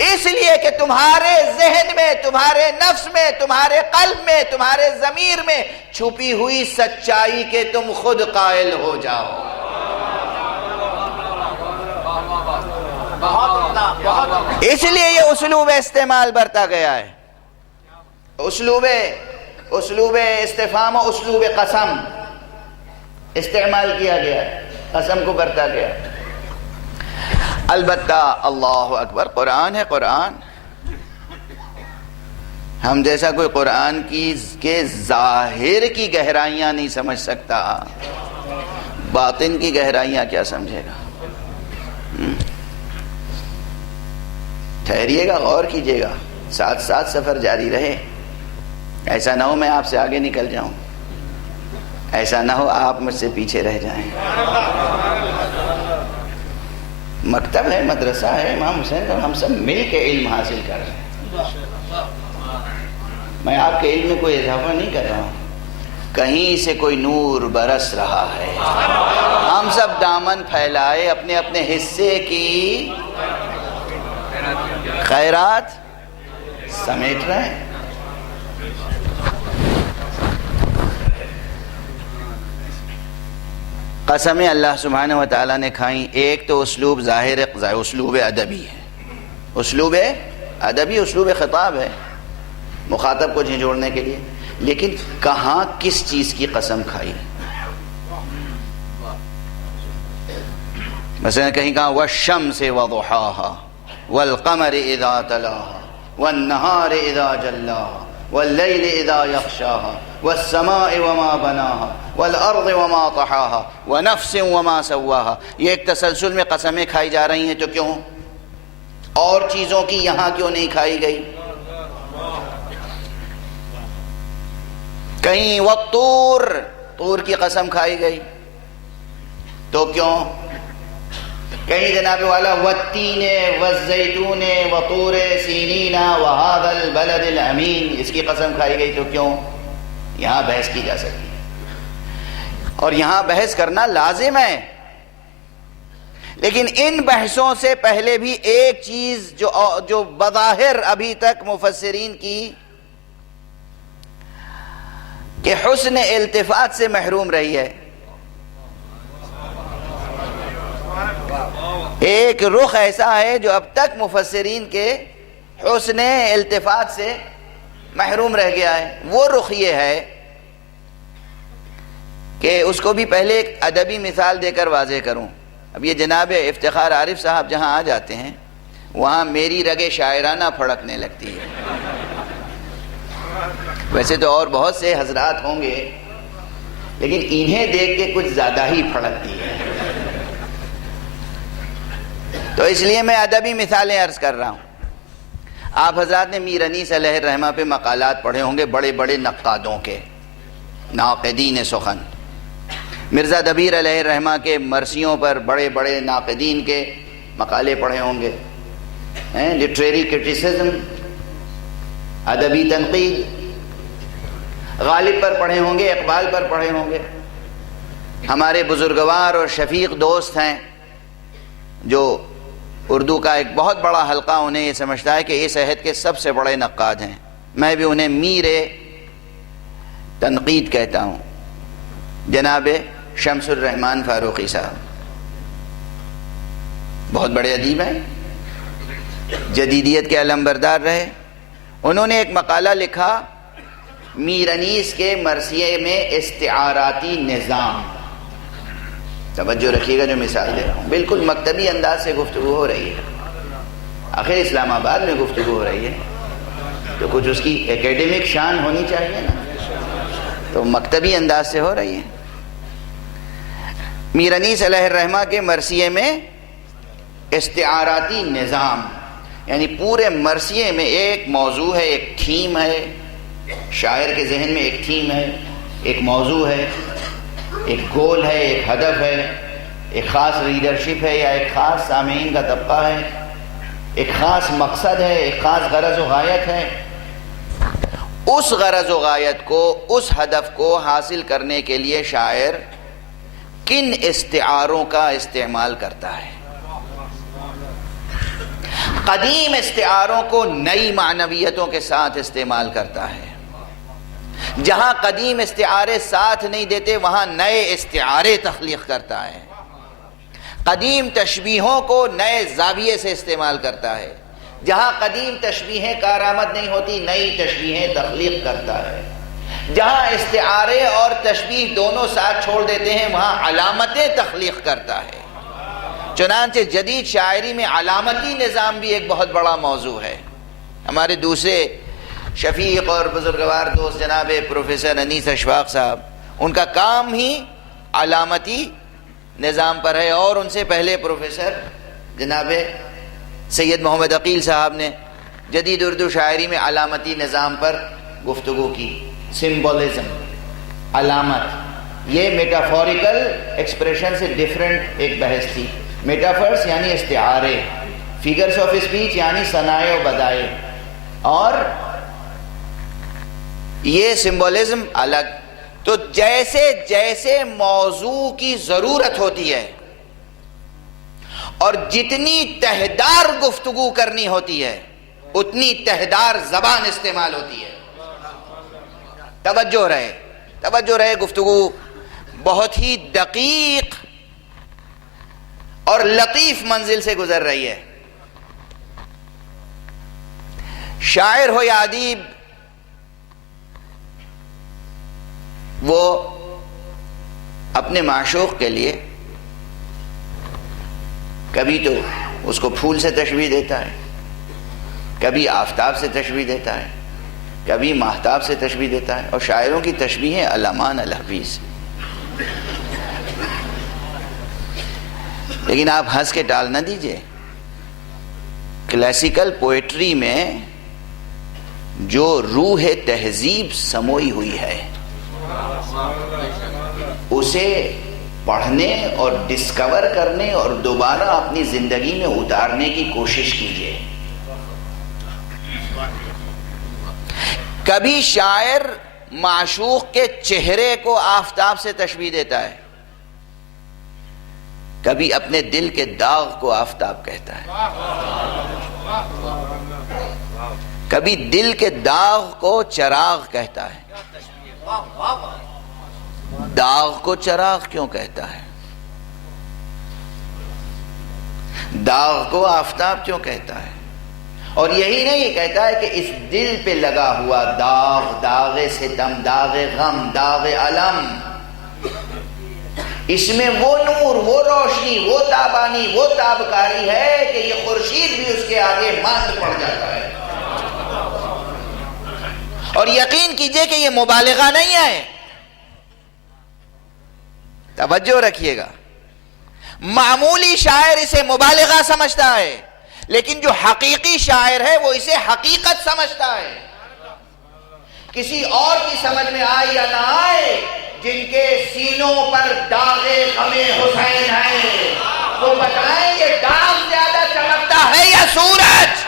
اس لیے کہ تمہارے ذہن میں، تمہارے نفس میں، تمہارے قلب میں، تمہارے ضمیر میں چھپی ہوئی سچائی کے تم خود قائل ہو جاؤ. اس لیے یہ اسلوب استعمال برتا گیا ہے. اسلوب استفہام و اسلوب قسم استعمال کیا گیا ہے، قسم کو برتا گیا. البتہ اللہ اکبر، قرآن ہے قرآن. ہم جیسا کوئی قرآن کے ظاہر کی گہرائیاں نہیں سمجھ سکتا، باطن کی گہرائیاں کیا سمجھے گا. ٹھہریے گا، غور کیجیے گا، ساتھ ساتھ سفر جاری رہے. ایسا نہ ہو میں آپ سے آگے نکل جاؤں، ایسا نہ ہو آپ مجھ سے پیچھے رہ جائیں. مکتب ہے، مدرسہ ہے امام حسین کا، ہم سب مل کے علم حاصل کر رہے ہیں. میں آپ کے علم میں کوئی اضافہ نہیں کر رہا ہوں، کہیں سے کوئی نور برس رہا ہے. ہم سب دامن پھیلائے اپنے اپنے حصے کی خیرات سمیٹ رہے ہیں. قسمیں اللہ سبحانہ و تعالیٰ نے کھائیں. ایک تو اسلوب ظاہر اسلوب ادبی ہے، اسلوب ادبی، اسلوب خطاب ہے مخاطب کو جھنجھوڑنے کے لیے. لیکن کہاں کس چیز کی قسم کھائی؟ مثلا کہیں کہا والشمس وضحاها والقمر اذا تلاها والنهار اذا جلاها والليل اذا يغشاها والسماء وما بناها والارض وما طحاها ونفس وما سواها. یہ ایک تسلسل میں قسمیں کھائی جا رہی ہیں، تو کیوں اور چیزوں کی یہاں کیوں نہیں کھائی گئی؟ کہیں والطور، طور کی قسم کھائی گئی، تو کیوں؟ کہیں جناب والا والتین والزیتون وطور سینین وہذا البلد الامین، اس کی قسم کھائی گئی، تو کیوں؟ یہاں بحث کی جا سکتی ہے اور یہاں بحث کرنا لازم ہے. لیکن ان بحثوں سے پہلے بھی ایک چیز جو بظاہر ابھی تک مفسرین کی کہ حسن التفات سے محروم رہی ہے. ایک رخ ایسا ہے جو اب تک مفسرین کے حسن التفات سے محروم رہ گیا ہے. وہ رخ یہ ہے کہ اس کو بھی پہلے ایک ادبی مثال دے کر واضح کروں. اب یہ جناب افتخار عارف صاحب جہاں آ جاتے ہیں وہاں میری رگیں شاعرانہ پھڑکنے لگتی ہے. ویسے تو اور بہت سے حضرات ہوں گے لیکن انہیں دیکھ کے کچھ زیادہ ہی پھڑکتی ہے. تو اس لیے میں ادبی مثالیں عرض کر رہا ہوں. آپ حضرات نے میر انیس علیہ الرحمہ پہ مقالات پڑھے ہوں گے، بڑے بڑے نقادوں کے، ناقدین سخن. مرزا دبیر علیہ الرحمہ کے مرثیوں پر بڑے بڑے ناقدین کے مقالے پڑھے ہوں گے. لٹریری کرٹیسزم، ادبی تنقید. غالب پر پڑھے ہوں گے، اقبال پر پڑھے ہوں گے. ہمارے بزرگوار اور شفیق دوست ہیں جو اردو کا ایک بہت بڑا حلقہ انہیں یہ سمجھتا ہے کہ اس عہد کے سب سے بڑے نقاد ہیں. میں بھی انہیں میر تنقید کہتا ہوں. جناب شمس الرحمن فاروقی صاحب بہت بڑے ادیب ہیں، جدیدیت کے علمبردار رہے. انہوں نے ایک مقالہ لکھا میر انیس کے مرثیے میں استعاراتی نظام. توجہ رکھیے گا جو مثال دے رہا ہوں، بالکل مکتبی انداز سے گفتگو ہو رہی ہے. آخر اسلام آباد میں گفتگو ہو رہی ہے تو کچھ اس کی ایکیڈمک شان ہونی چاہیے نا، تو مکتبی انداز سے ہو رہی ہے. میر انیس علیہ الرحمہ کے مرثیے میں استعاراتی نظام، یعنی پورے مرثیے میں ایک موضوع ہے، ایک تھیم ہے. شاعر کے ذہن میں ایک تھیم ہے، ایک موضوع ہے، ایک گول ہے، ایک ہدف ہے. ایک خاص ریڈرشپ ہے یا ایک خاص سامعین کا طبقہ ہے، ایک خاص مقصد ہے، ایک خاص غرض و غایت ہے، اس غرض و غایت کو، اس ہدف کو حاصل کرنے کے لیے شاعر کن استعاروں کا استعمال کرتا ہے؟ قدیم استعاروں کو نئی معنویتوں کے ساتھ استعمال کرتا ہے، جہاں قدیم استعارے ساتھ نہیں دیتے وہاں نئے استعارے تخلیق کرتا ہے، قدیم تشبیہوں کو نئے زاویے سے استعمال کرتا ہے، جہاں قدیم تشبیہیں کارآمد نہیں ہوتی نئی تشبیہیں تخلیق کرتا ہے، جہاں استعارے اور تشبیہ دونوں ساتھ چھوڑ دیتے ہیں وہاں علامتیں تخلیق کرتا ہے۔ چنانچہ جدید شاعری میں علامتی نظام بھی ایک بہت بڑا موضوع ہے۔ ہمارے دوسرے شفیق اور بزرگوار دوست جناب پروفیسر انیس اشفاق صاحب، ان کا کام ہی علامتی نظام پر ہے، اور ان سے پہلے پروفیسر جناب سید محمد عقیل صاحب نے جدید اردو شاعری میں علامتی نظام پر گفتگو کی۔ سمبولزم، علامت، یہ میٹافوریکل ایکسپریشن سے ڈیفرنٹ ایک بحث تھی۔ میٹافرس یعنی استعارے، فیگرز آف اسپیچ یعنی صنائع و بدائع، اور یہ سمبولزم الگ۔ تو جیسے جیسے موضوع کی ضرورت ہوتی ہے اور جتنی تہدار گفتگو کرنی ہوتی ہے اتنی تہدار زبان استعمال ہوتی ہے۔ توجہ رہے، گفتگو بہت ہی دقیق اور لطیف منزل سے گزر رہی ہے۔ شاعر ہو یا ادیب، وہ اپنے معشوق کے لیے کبھی تو اس کو پھول سے تشبیہ دیتا ہے، کبھی آفتاب سے تشبیہ دیتا ہے، کبھی ماہتاب سے تشبیہ دیتا ہے، اور شاعروں کی تشبیہیں الامان الحفیظ۔ لیکن آپ ہنس کے ٹال نہ دیجئے، کلاسیکل پوئٹری میں جو روح تہذیب سموئی ہوئی ہے اسے پڑھنے اور ڈسکور کرنے اور دوبارہ اپنی زندگی میں اتارنے کی کوشش کیجئے۔ کبھی شاعر معشوق کے چہرے کو آفتاب سے تشبیہ دیتا ہے، کبھی اپنے دل کے داغ کو آفتاب کہتا ہے، کبھی دل کے داغ کو چراغ کہتا ہے۔ داغ کو چراغ کیوں کہتا ہے؟ داغ کو آفتاب کیوں کہتا ہے؟ اور یہی نہیں کہتا ہے کہ اس دل پہ لگا ہوا داغ، داغ ستم، داغ غم، داغ علم، اس میں وہ نور، وہ روشنی، وہ تابانی، وہ تابکاری ہے کہ یہ خورشید بھی اس کے آگے ماند پڑ جاتا ہے۔ اور یقین کیجئے کہ یہ مبالغہ نہیں ہے، توجہ رکھیے گا۔ معمولی شاعر اسے مبالغہ سمجھتا ہے، لیکن جو حقیقی شاعر ہے وہ اسے حقیقت سمجھتا ہے۔ کسی اور کی سمجھ میں آئے یا نہ آئے، جن کے سینوں پر داغ غم حسین ہے وہ بتائیں کہ داغ زیادہ چمکتا ہے یا سورج؟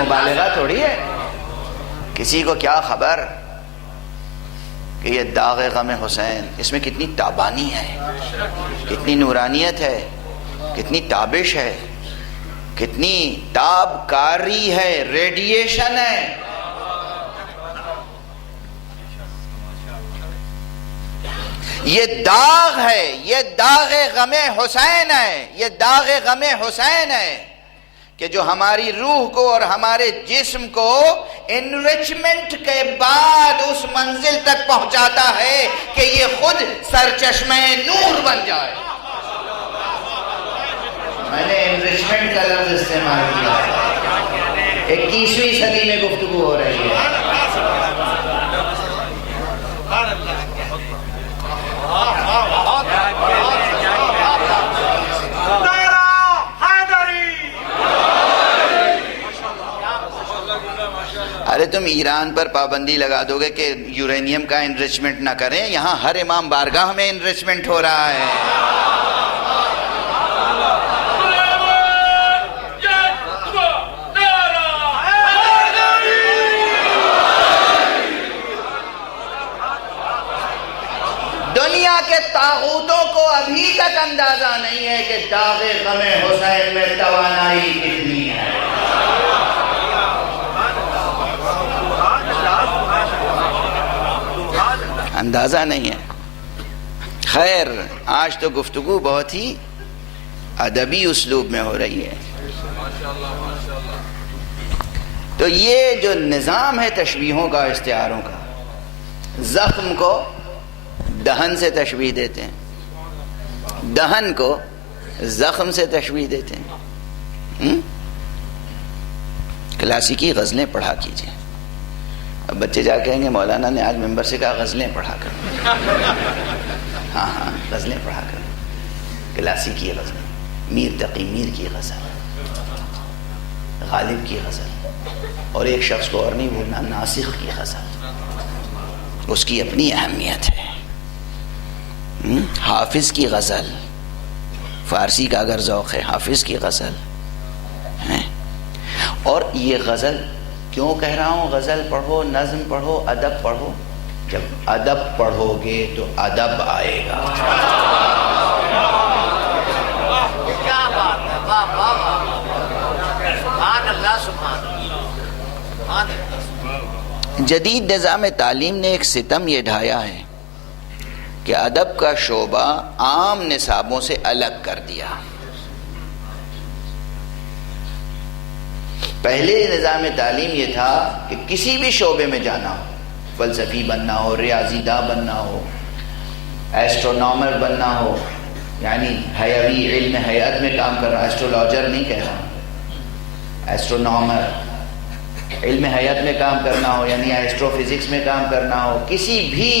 مبالغہ تھوڑی ہے، کسی کو کیا خبر کہ یہ داغ غم حسین، اس میں کتنی تابانی ہے، کتنی نورانیت ہے، کتنی تابش ہے، کتنی تاب کاری ہے، ریڈیشن ہے۔ یہ داغ ہے، یہ داغ غم حسین ہے، یہ داغ غم حسین ہے کہ جو ہماری روح کو اور ہمارے جسم کو انریچمنٹ کے بعد اس منزل تک پہنچاتا ہے کہ یہ خود سرچشمہ نور بن جائے۔ میں نے انریچمنٹ کا لفظ استعمال کیا، 21ویں صدی میں گفتگو ہو رہی ہے. ارے تم ایران پر پابندی لگا دو گے کہ یورینیم کا انریچمنٹ نہ کریں، یہاں ہر امام بارگاہ میں انریچمنٹ ہو رہا ہے. دنیا کے طاغوتوں کو ابھی تک اندازہ نہیں ہے کہ داغ غم حسین میں توانائی کتنی ہے. اندازہ نہیں ہے. خیر، آج تو گفتگو بہت ہی ادبی اسلوب میں ہو رہی ہے. تو یہ جو نظام ہے تشبیہوں کا، استعاروں کا، زخم کو دہن سے تشبیہ دیتے ہیں، دہن کو زخم سے تشبیہ دیتے ہیں. کلاسیکی غزلیں پڑھا کیجئے. اب بچے جا کہیں گے مولانا نے آج ممبر سے کہا غزلیں پڑھا کر. ہاں غزلیں پڑھا کر. کلاسیکی غزلیں، میر تقی میر کی غزل، غالب کی غزل، اور ایک شخص کو اور نہیں بھولنا، ناسخ کی غزل، اس کی اپنی اہمیت ہے. حافظ کی غزل، فارسی کا اگر ذوق ہے، حافظ کی غزل ہے. اور یہ غزل کیوں کہہ رہا ہوں؟ غزل پڑھو، نظم پڑھو، ادب پڑھو. جب ادب پڑھو گے تو ادب آئے گا. کیا بات ہے، واہ واہ واہ، سبحان اللہ سبحان اللہ. جدید نظام تعلیم نے ایک ستم یہ ڈھایا ہے کہ ادب کا شعبہ عام نصابوں سے الگ کر دیا. پہلے نظام تعلیم یہ تھا کہ کسی بھی شعبے میں جانا ہو، فلسفی بننا ہو، ریاضی داں بننا ہو، ایسٹرونامر بننا ہو، یعنی حیوی علم حیات میں کام کر رہا، ایسٹرولوجر نہیں کہہ رہا، ایسٹرونامر، علم حیات میں کام کرنا ہو، یعنی ایسٹرو فزکس میں کام کرنا ہو، کسی بھی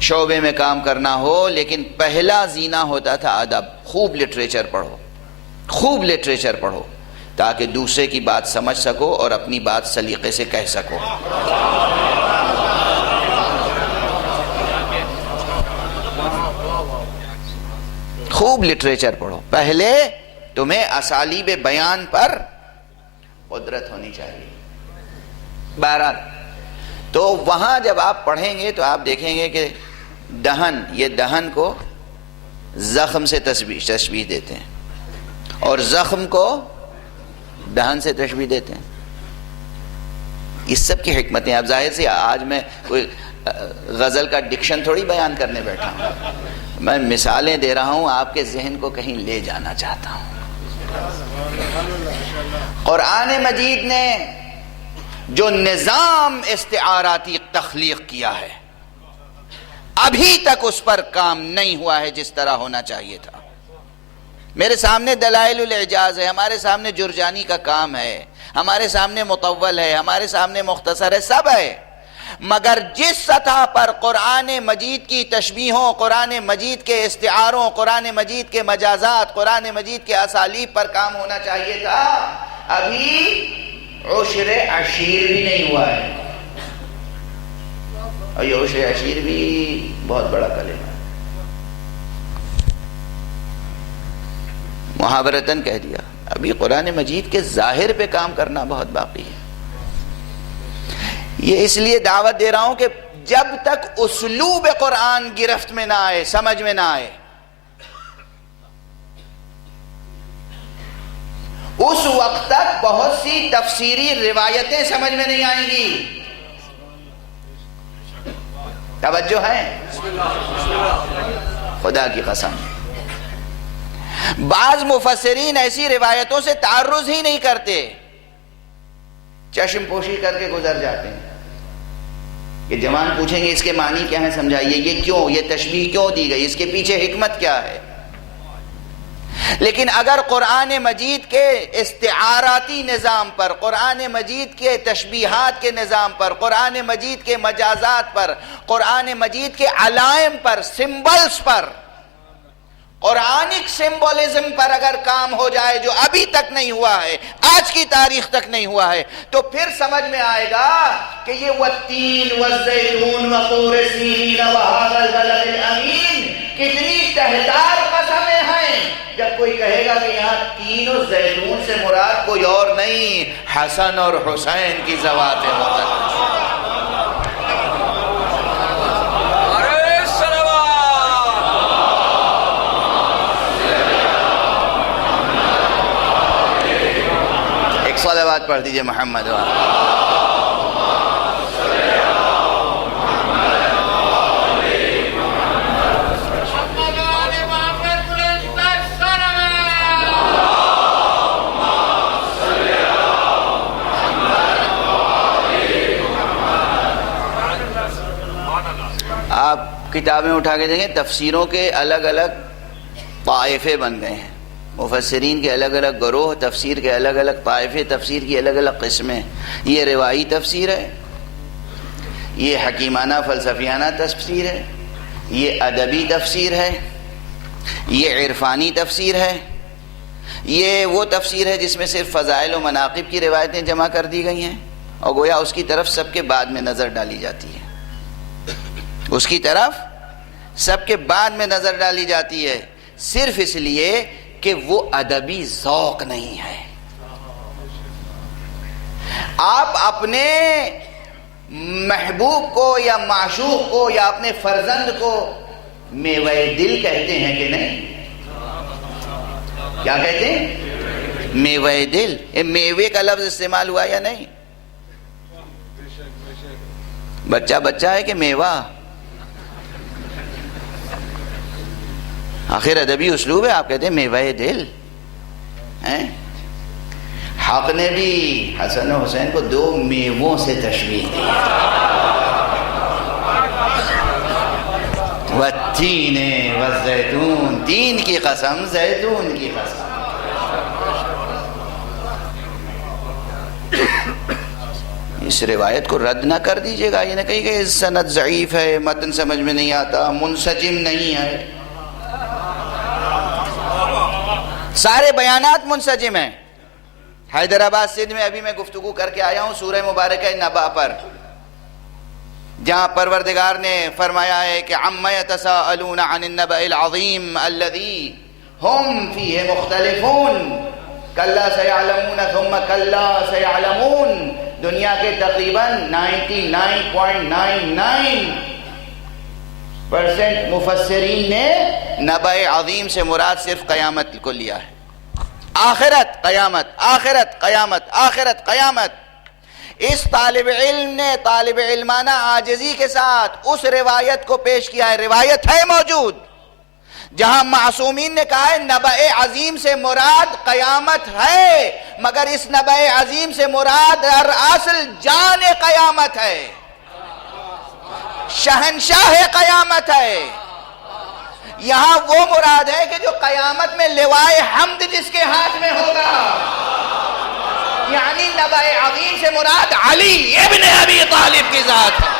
شعبے میں کام کرنا ہو. لیکن پہلا زینہ ہوتا تھا ادب. خوب لٹریچر پڑھو، خوب لٹریچر پڑھو، تاکہ دوسرے کی بات سمجھ سکو اور اپنی بات سلیقے سے کہہ سکو. خوب لٹریچر پڑھو. پہلے تمہیں اسالیب بیان پر قدرت ہونی چاہیے. بہرحال تو وہاں جب آپ پڑھیں گے تو آپ دیکھیں گے کہ دہن، یہ دہن کو زخم سے تشبیہ دیتے ہیں، اور زخم کو دہن سے تشبیہ دیتے ہیں. اس سب کی حکمتیں. اب ظاہر سے آج میں کوئی غزل کا ڈکشن تھوڑی بیان کرنے بیٹھا ہوں، میں مثالیں دے رہا ہوں، آپ کے ذہن کو کہیں لے جانا چاہتا ہوں. قرآن مجید نے جو نظام استعاراتی تخلیق کیا ہے، ابھی تک اس پر کام نہیں ہوا ہے جس طرح ہونا چاہیے تھا. میرے سامنے دلائل الاعجاز ہے، ہمارے سامنے جرجانی کا کام ہے، ہمارے سامنے مطول ہے، ہمارے سامنے مختصر ہے، سب ہے. مگر جس سطح پر قرآن مجید کی تشبیہوں، قرآن مجید کے استعاروں، قرآن مجید کے مجازات، قرآن مجید کے اسالیب پر کام ہونا چاہیے تھا، ابھی عشر عشیر بھی نہیں ہوا ہے. اور یہ عشر عشیر بھی بہت بڑا کلمہ ہے، محاورتاً کہہ دیا. ابھی قرآن مجید کے ظاہر پہ کام کرنا بہت باقی ہے. یہ اس لیے دعوت دے رہا ہوں کہ جب تک اسلوب قرآن گرفت میں نہ آئے، سمجھ میں نہ آئے، اس وقت تک بہت سی تفسیری روایتیں سمجھ میں نہیں آئیں گی. توجہ ہے؟ خدا کی قسم بعض مفسرین ایسی روایتوں سے تعرض ہی نہیں کرتے، چشم پوشی کر کے گزر جاتے ہیں. کہ جوان پوچھیں گے اس کے معنی کیا ہے، سمجھائیے، یہ کیوں، یہ تشبیہ کیوں دی گئی، اس کے پیچھے حکمت کیا ہے. لیکن اگر قرآن مجید کے استعاراتی نظام پر، قرآن مجید کے تشبیہات کے نظام پر، قرآن مجید کے مجازات پر، قرآن مجید کے علائم پر، سمبلز پر، قرآنک سمبولزم پر اگر کام ہو جائے جو ابھی تک نہیں ہوا ہے، آج کی تاریخ تک نہیں ہوا ہے، تو پھر سمجھ میں آئے گا کہ یہ والتین والزیتون وطور سینین وہذا البلد الامین کتنی تہدار قسمیں ہیں۔ جب کوئی کہے گا کہ یہاں تین و زیتون سے مراد کوئی اور نہیں، حسن اور حسین کی ذوات مطلق۔ صلوات پڑھ دیجئے محمد آپ کتابیں اٹھا کے دیکھیں، تفسیروں کے الگ الگ طائفے بن گئے ہیں، مفسرین کے الگ الگ گروہ، تفسیر کے الگ الگ طائفے، تفسیر کی الگ الگ قسمیں۔ یہ روائی تفسیر ہے، یہ حکیمانہ فلسفیانہ تفسیر ہے، یہ ادبی تفسیر ہے، یہ عرفانی تفسیر ہے، یہ وہ تفسیر ہے جس میں صرف فضائل و مناقب کی روایتیں جمع کر دی گئی ہیں اور گویا اس کی طرف سب کے بعد میں نظر ڈالی جاتی ہے، اس کی طرف سب کے بعد میں نظر ڈالی جاتی ہے، صرف اس لیے کہ وہ ادبی ذوق نہیں ہے۔ آپ اپنے محبوب کو یا معشوق کو یا اپنے فرزند کو میوہ دل کہتے ہیں کہ نہیں؟ کیا کہتے ہیں؟ میوہ دل۔ میوے کا لفظ استعمال ہوا یا نہیں؟ بچہ بچہ ہے کہ میوہ؟ آخر ادبی اسلوب ہے، آپ کہتے ہیں میوہ دل۔ حق نے بھی حسن و حسین کو دو میووں سے تشبیہ دی، والتین والزیتون، تین کی قسم، زیتون کی قسم۔ اس روایت کو رد نہ کر دیجئے گا، یہ نہ کہیے کہ سند ضعیف ہے، متن سمجھ میں نہیں آتا، منسجم نہیں ہے۔ سارے بیانات منسجم ہیں۔ حیدرآباد سندھ میں ابھی میں گفتگو کر کے آیا ہوں سورہ مبارکہ نبا پر، جہاں پروردگار نے فرمایا ہے کہ عَمَّ يَتَسَاءَلُونَ عَنِ النَّبَإِ الْعَظِيمِ الَّذِي هُمْ فِيهِ مُخْتَلِفُونَ كَلَّا سَيَعْلَمُونَ ثُمَّ كَلَّا سَيَعْلَمُونَ۔ دنیا کے تقریباً 99.99% مفسرین نے نبأ عظیم سے مراد صرف قیامت کو لیا ہے۔ آخرت قیامت، آخرت قیامت، آخرت قیامت۔ اس طالب علم نے طالب علمانہ عاجزی کے ساتھ اس روایت کو پیش کیا ہے، روایت ہے موجود، جہاں معصومین نے کہا ہے نبأ عظیم سے مراد قیامت ہے، مگر اس نبأ عظیم سے مراد در اصل جان قیامت ہے، شہنشاہ قیامت ہے۔ یہاں وہ مراد ہے کہ جو قیامت میں لوائے حمد جس کے ہاتھ میں ہوگا، یعنی نبأ عظیم سے مراد علی ابن ابی طالب کی ذات ہے۔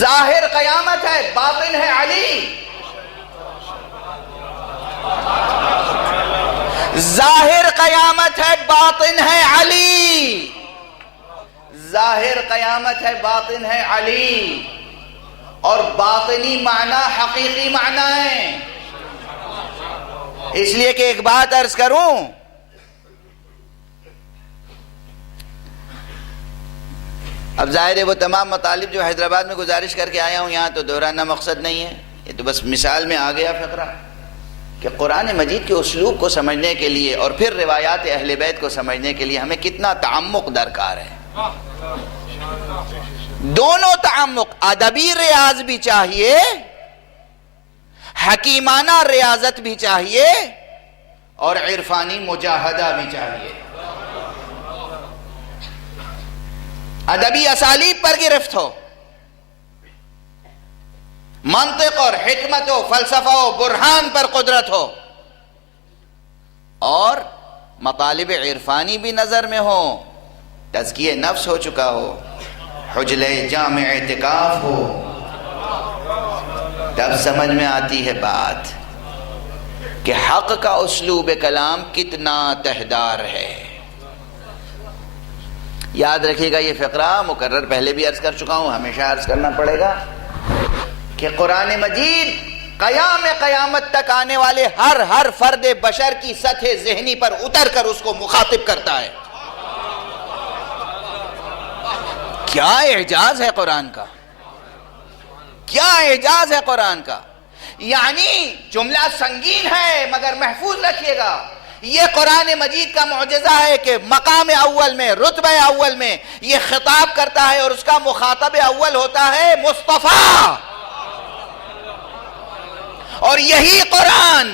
ظاہر قیامت ہے، باطن ہے علی۔ ظاہر قیامت ہے، باطن ہے علی۔ ظاہر قیامت ہے، باطن ہے علی، اور باطنی معنی حقیقی معنی ہے۔ اس لیے کہ ایک بات عرض کروں، اب ظاہر ہے وہ تمام مطالب جو حیدرآباد میں گزارش کر کے آیا ہوں، یہاں تو دہرانا مقصد نہیں ہے، یہ تو بس مثال میں آ گیا فقرہ۔ کہ قرآن مجید کے اسلوب کو سمجھنے کے لیے اور پھر روایات اہل بیت کو سمجھنے کے لیے ہمیں کتنا تعمق درکار ہے. دونوں تعمق، ادبی ریاض بھی چاہیے، حکیمانہ ریاضت بھی چاہیے، اور عرفانی مجاہدہ بھی چاہیے. ادبی اسالیب پر گرفت ہو، منطق اور حکمت و فلسفہ و برہان پر قدرت ہو، اور مطالب عرفانی بھی نظر میں ہو، تزکیہ نفس ہو چکا ہو، حجلہ جامع اعتکاف ہو، تب سمجھ میں آتی ہے بات کہ حق کا اسلوب کلام کتنا تہدار ہے. یاد رکھیے گا یہ فقرہ مکرر پہلے بھی عرض کر چکا ہوں، ہمیشہ عرض کرنا پڑے گا کہ قرآن مجید قیامت تک آنے والے ہر فرد بشر کی سطح ذہنی پر اتر کر اس کو مخاطب کرتا ہے. کیا اعجاز ہے قرآن کا، کیا اعجاز ہے قرآن کا. یعنی جملہ سنگین ہے مگر محفوظ رکھیے گا، یہ قرآن مجید کا معجزہ ہے کہ مقام اول میں، رتبہ اول میں یہ خطاب کرتا ہے اور اس کا مخاطب اول ہوتا ہے مصطفیٰ. اور یہی قرآن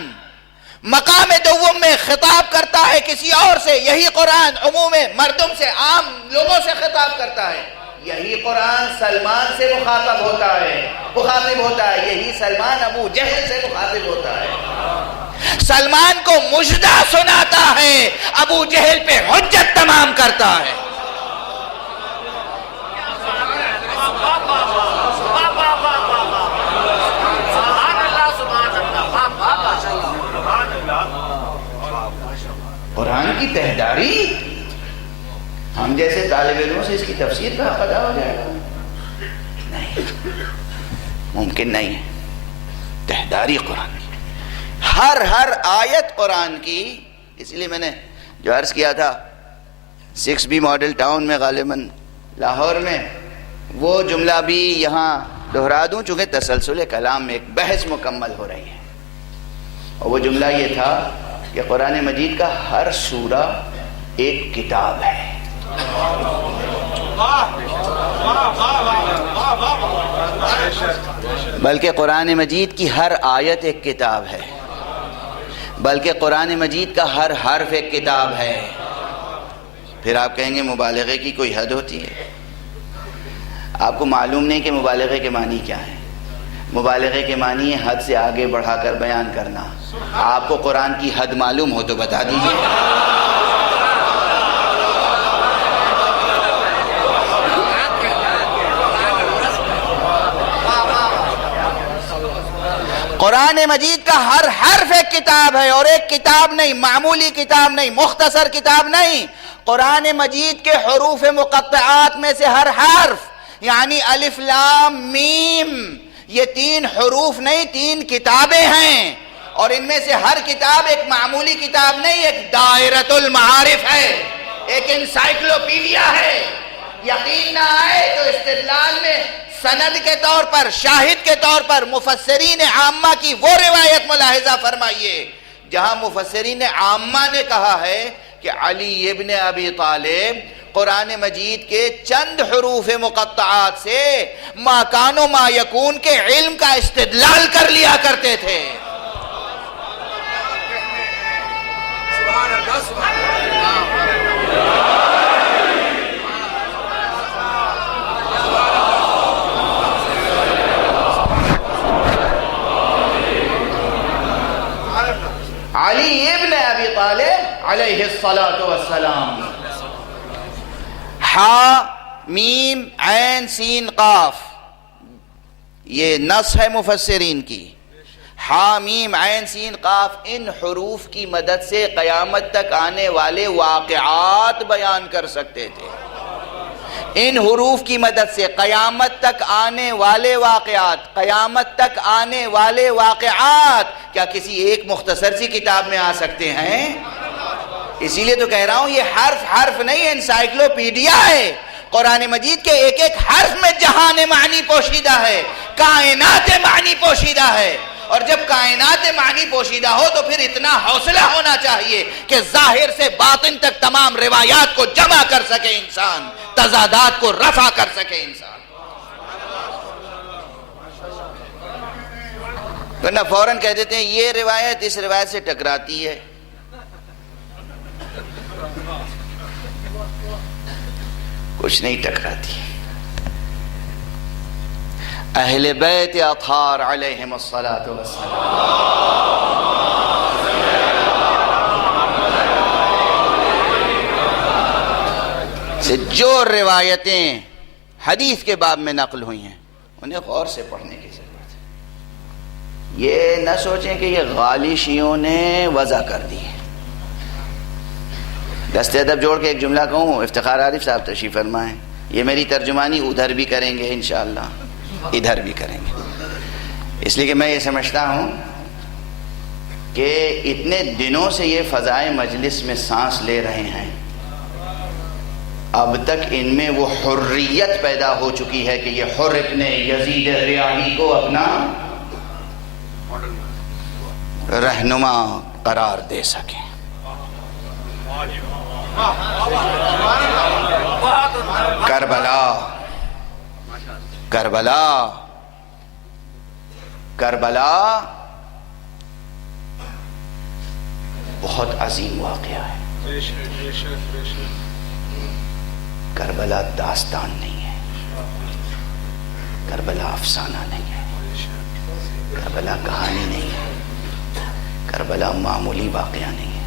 مقام دوم میں خطاب کرتا ہے کسی اور سے، یہی قرآن عموم مردم سے، عام لوگوں سے خطاب کرتا ہے. یہی قرآن سلمان سے مخاطب ہوتا ہے، یہی سلمان ابو جہل سے مخاطب ہوتا ہے. سلمان کو مژدہ سناتا ہے، ابو جہل پہ حجت تمام کرتا ہے. قرآن کی تہداری ہم جیسے طالب علموں سے اس کی تفسیر کا حق ادا ہو جائے گا؟ نہیں، ممکن نہیں ہے. تہداری قرآن کی، ہر آیت قرآن کی. اس لیے میں نے جو عرض کیا تھا 6B ماڈل ٹاؤن میں غالباً لاہور میں، وہ جملہ بھی یہاں دہرا دوں چونکہ تسلسل کلام میں ایک بحث مکمل ہو رہی ہے. اور وہ جملہ یہ تھا کہ قرآن مجید کا ہر سورہ ایک کتاب ہے. بلکہ قرآن مجید کی ہر آیت ایک کتاب ہے، بلکہ قرآن مجید کا ہر حرف ایک کتاب ہے. پھر آپ کہیں گے مبالغے کی کوئی حد ہوتی ہے؟ آپ کو معلوم نہیں کہ مبالغے کے معنی کیا ہے. مبالغے کے معنی ہے حد سے آگے بڑھا کر بیان کرنا. آپ کو قرآن کی حد معلوم ہو تو بتا دیجئے. قرآن مجید کا ہر حرف ایک کتاب ہے، اور ایک کتاب نہیں، معمولی کتاب نہیں، مختصر کتاب نہیں. قرآن مجید کے حروف مقطعات میں سے ہر حرف، یعنی الف لام میم، یہ 3 حروف نہیں، 3 کتابیں ہیں. اور ان میں سے ہر کتاب ایک معمولی کتاب نہیں، ایک دائرۃ المعارف ہے، ایک انسائکلوپیڈیا ہے. یقین نہ آئے تو استدلال میں سند کے طور پر، شاہد کے طور پر مفسرین عامہ کی وہ روایت ملاحظہ فرمائیے جہاں مفسرین عامہ نے کہا ہے کہ علی ابن ابی طالب قرآن مجید کے چند حروف مقطعات سے ما کان و ما یکون کے علم کا استدلال کر لیا کرتے تھے. علی ابن ابی طالب علیہ السلام. ہا میم عین سین قاف، یہ نص ہے مفسرین کی. ہا میم عین سین قاف، ان حروف کی مدد سے قیامت تک آنے والے واقعات بیان کر سکتے تھے. ان حروف کی مدد سے قیامت تک آنے والے واقعات، قیامت تک آنے والے واقعات کیا کسی ایک مختصر سی کتاب میں آ سکتے ہیں؟ اسی لیے تو کہہ رہا ہوں یہ حرف نہیں، انسائکلوپیڈیا ہے. قرآن مجید کے ایک ایک حرف میں جہان معنی پوشیدہ ہے، کائنات معنی پوشیدہ ہے. اور جب کائنات معنی پوشیدہ ہو تو پھر اتنا حوصلہ ہونا چاہیے کہ ظاہر سے باطن تک تمام روایات کو جمع کر سکے انسان، تضادات کو رفع کر سکے انسان. ورنہ فوراً کہہ دیتے ہیں یہ روایت اس روایت سے ٹکراتی ہے. کچھ نہیں ٹکراتی. اہل بیت اطہار علیہم الصلاۃ والسلام سے جو روایتیں حدیث کے باب میں نقل ہوئی ہیں انہیں غور سے پڑھنے کی ضرورت ہے. یہ نہ سوچیں کہ یہ غالی شیعوں نے وضع کر دی ہے. دست ادب جوڑ کے ایک جملہ کہوں، افتخار عارف صاحب تشریف فرمائیں، یہ میری ترجمانی ادھر بھی کریں گے انشاءاللہ، ادھر بھی کریں گے، اس لیے کہ میں یہ سمجھتا ہوں کہ اتنے دنوں سے یہ فضائے مجلس میں سانس لے رہے ہیں، اب تک ان میں وہ حریت پیدا ہو چکی ہے کہ یہ حر ابن یزید ریاحی کو اپنا رہنما قرار دے سکیں. کربلا کربلا کربلا بہت عظیم واقعہ ہے. کربلا داستان نہیں ہے، کربلا افسانہ نہیں ہے، کربلا کہانی نہیں ہے، کربلا معمولی واقعہ نہیں ہے.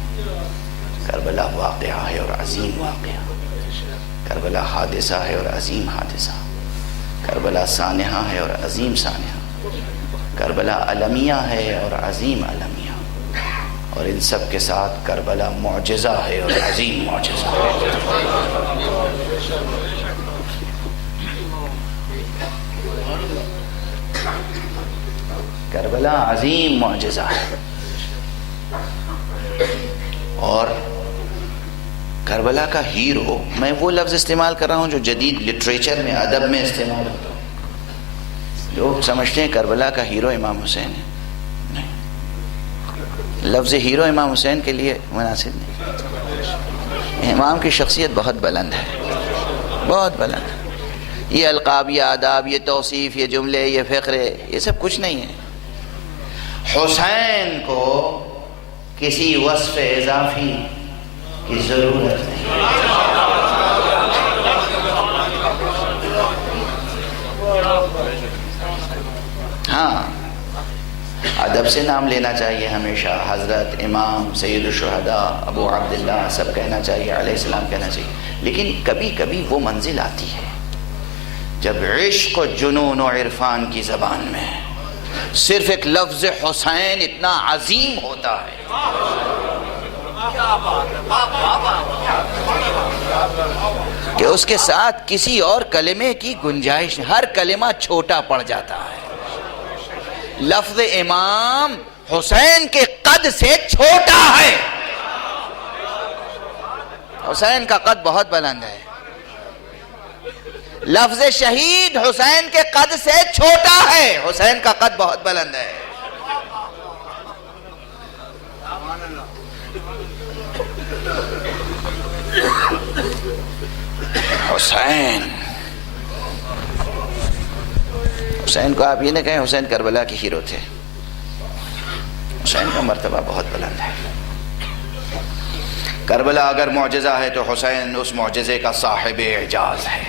کربلا واقعہ ہے اور عظیم واقعہ. کربلا حادثہ ہے اور عظیم حادثہ. کربلا سانحہ ہے اور عظیم سانحہ. کربلا المیہ ہے اور عظیم المیہ. اور ان سب کے ساتھ کربلا معجزہ ہے اور عظیم معجزہ ہے. کربلا عظیم معجزہ ہے. اور کربلا کا ہیرو، میں وہ لفظ استعمال کر رہا ہوں جو جدید لٹریچر میں ادب میں استعمال ہوتا ہے. لوگ سمجھتے ہیں کربلا کا ہیرو امام حسین ہے. نہیں، لفظ ہیرو امام حسین کے لیے مناسب نہیں. امام کی شخصیت بہت بلند ہے، بہت بلند ہے. یہ القاب، یہ آداب، یہ توصیف، یہ جملے، یہ فقرے، یہ سب کچھ نہیں ہے. حسین کو کسی وصف اضافی کی ضرورت نہیں. ہاں، ادب سے نام لینا چاہیے ہمیشہ. حضرت، امام، سید الشہداء، ابو عبداللہ سب کہنا چاہیے، علیہ السلام کہنا چاہیے. لیکن کبھی کبھی وہ منزل آتی ہے جب عشق و جنون و عرفان کی زبان میں صرف ایک لفظ حسین اتنا عظیم ہوتا ہے کہ اس کے ساتھ کسی اور کلمے کی گنجائش، ہر کلمہ چھوٹا پڑ جاتا ہے. لفظ امام حسین کے قد سے چھوٹا ہے. حسین کا قد بہت بلند ہے. لفظ شہید حسین کے قد سے چھوٹا ہے. حسین کا قد بہت بلند ہے. حسین کو آپ یہ نہ کہیں حسین کربلا کے ہیرو تھے. حسین کا مرتبہ بہت بلند ہے. کربلا اگر معجزہ ہے تو حسین اس معجزے کا صاحب اعجاز ہے.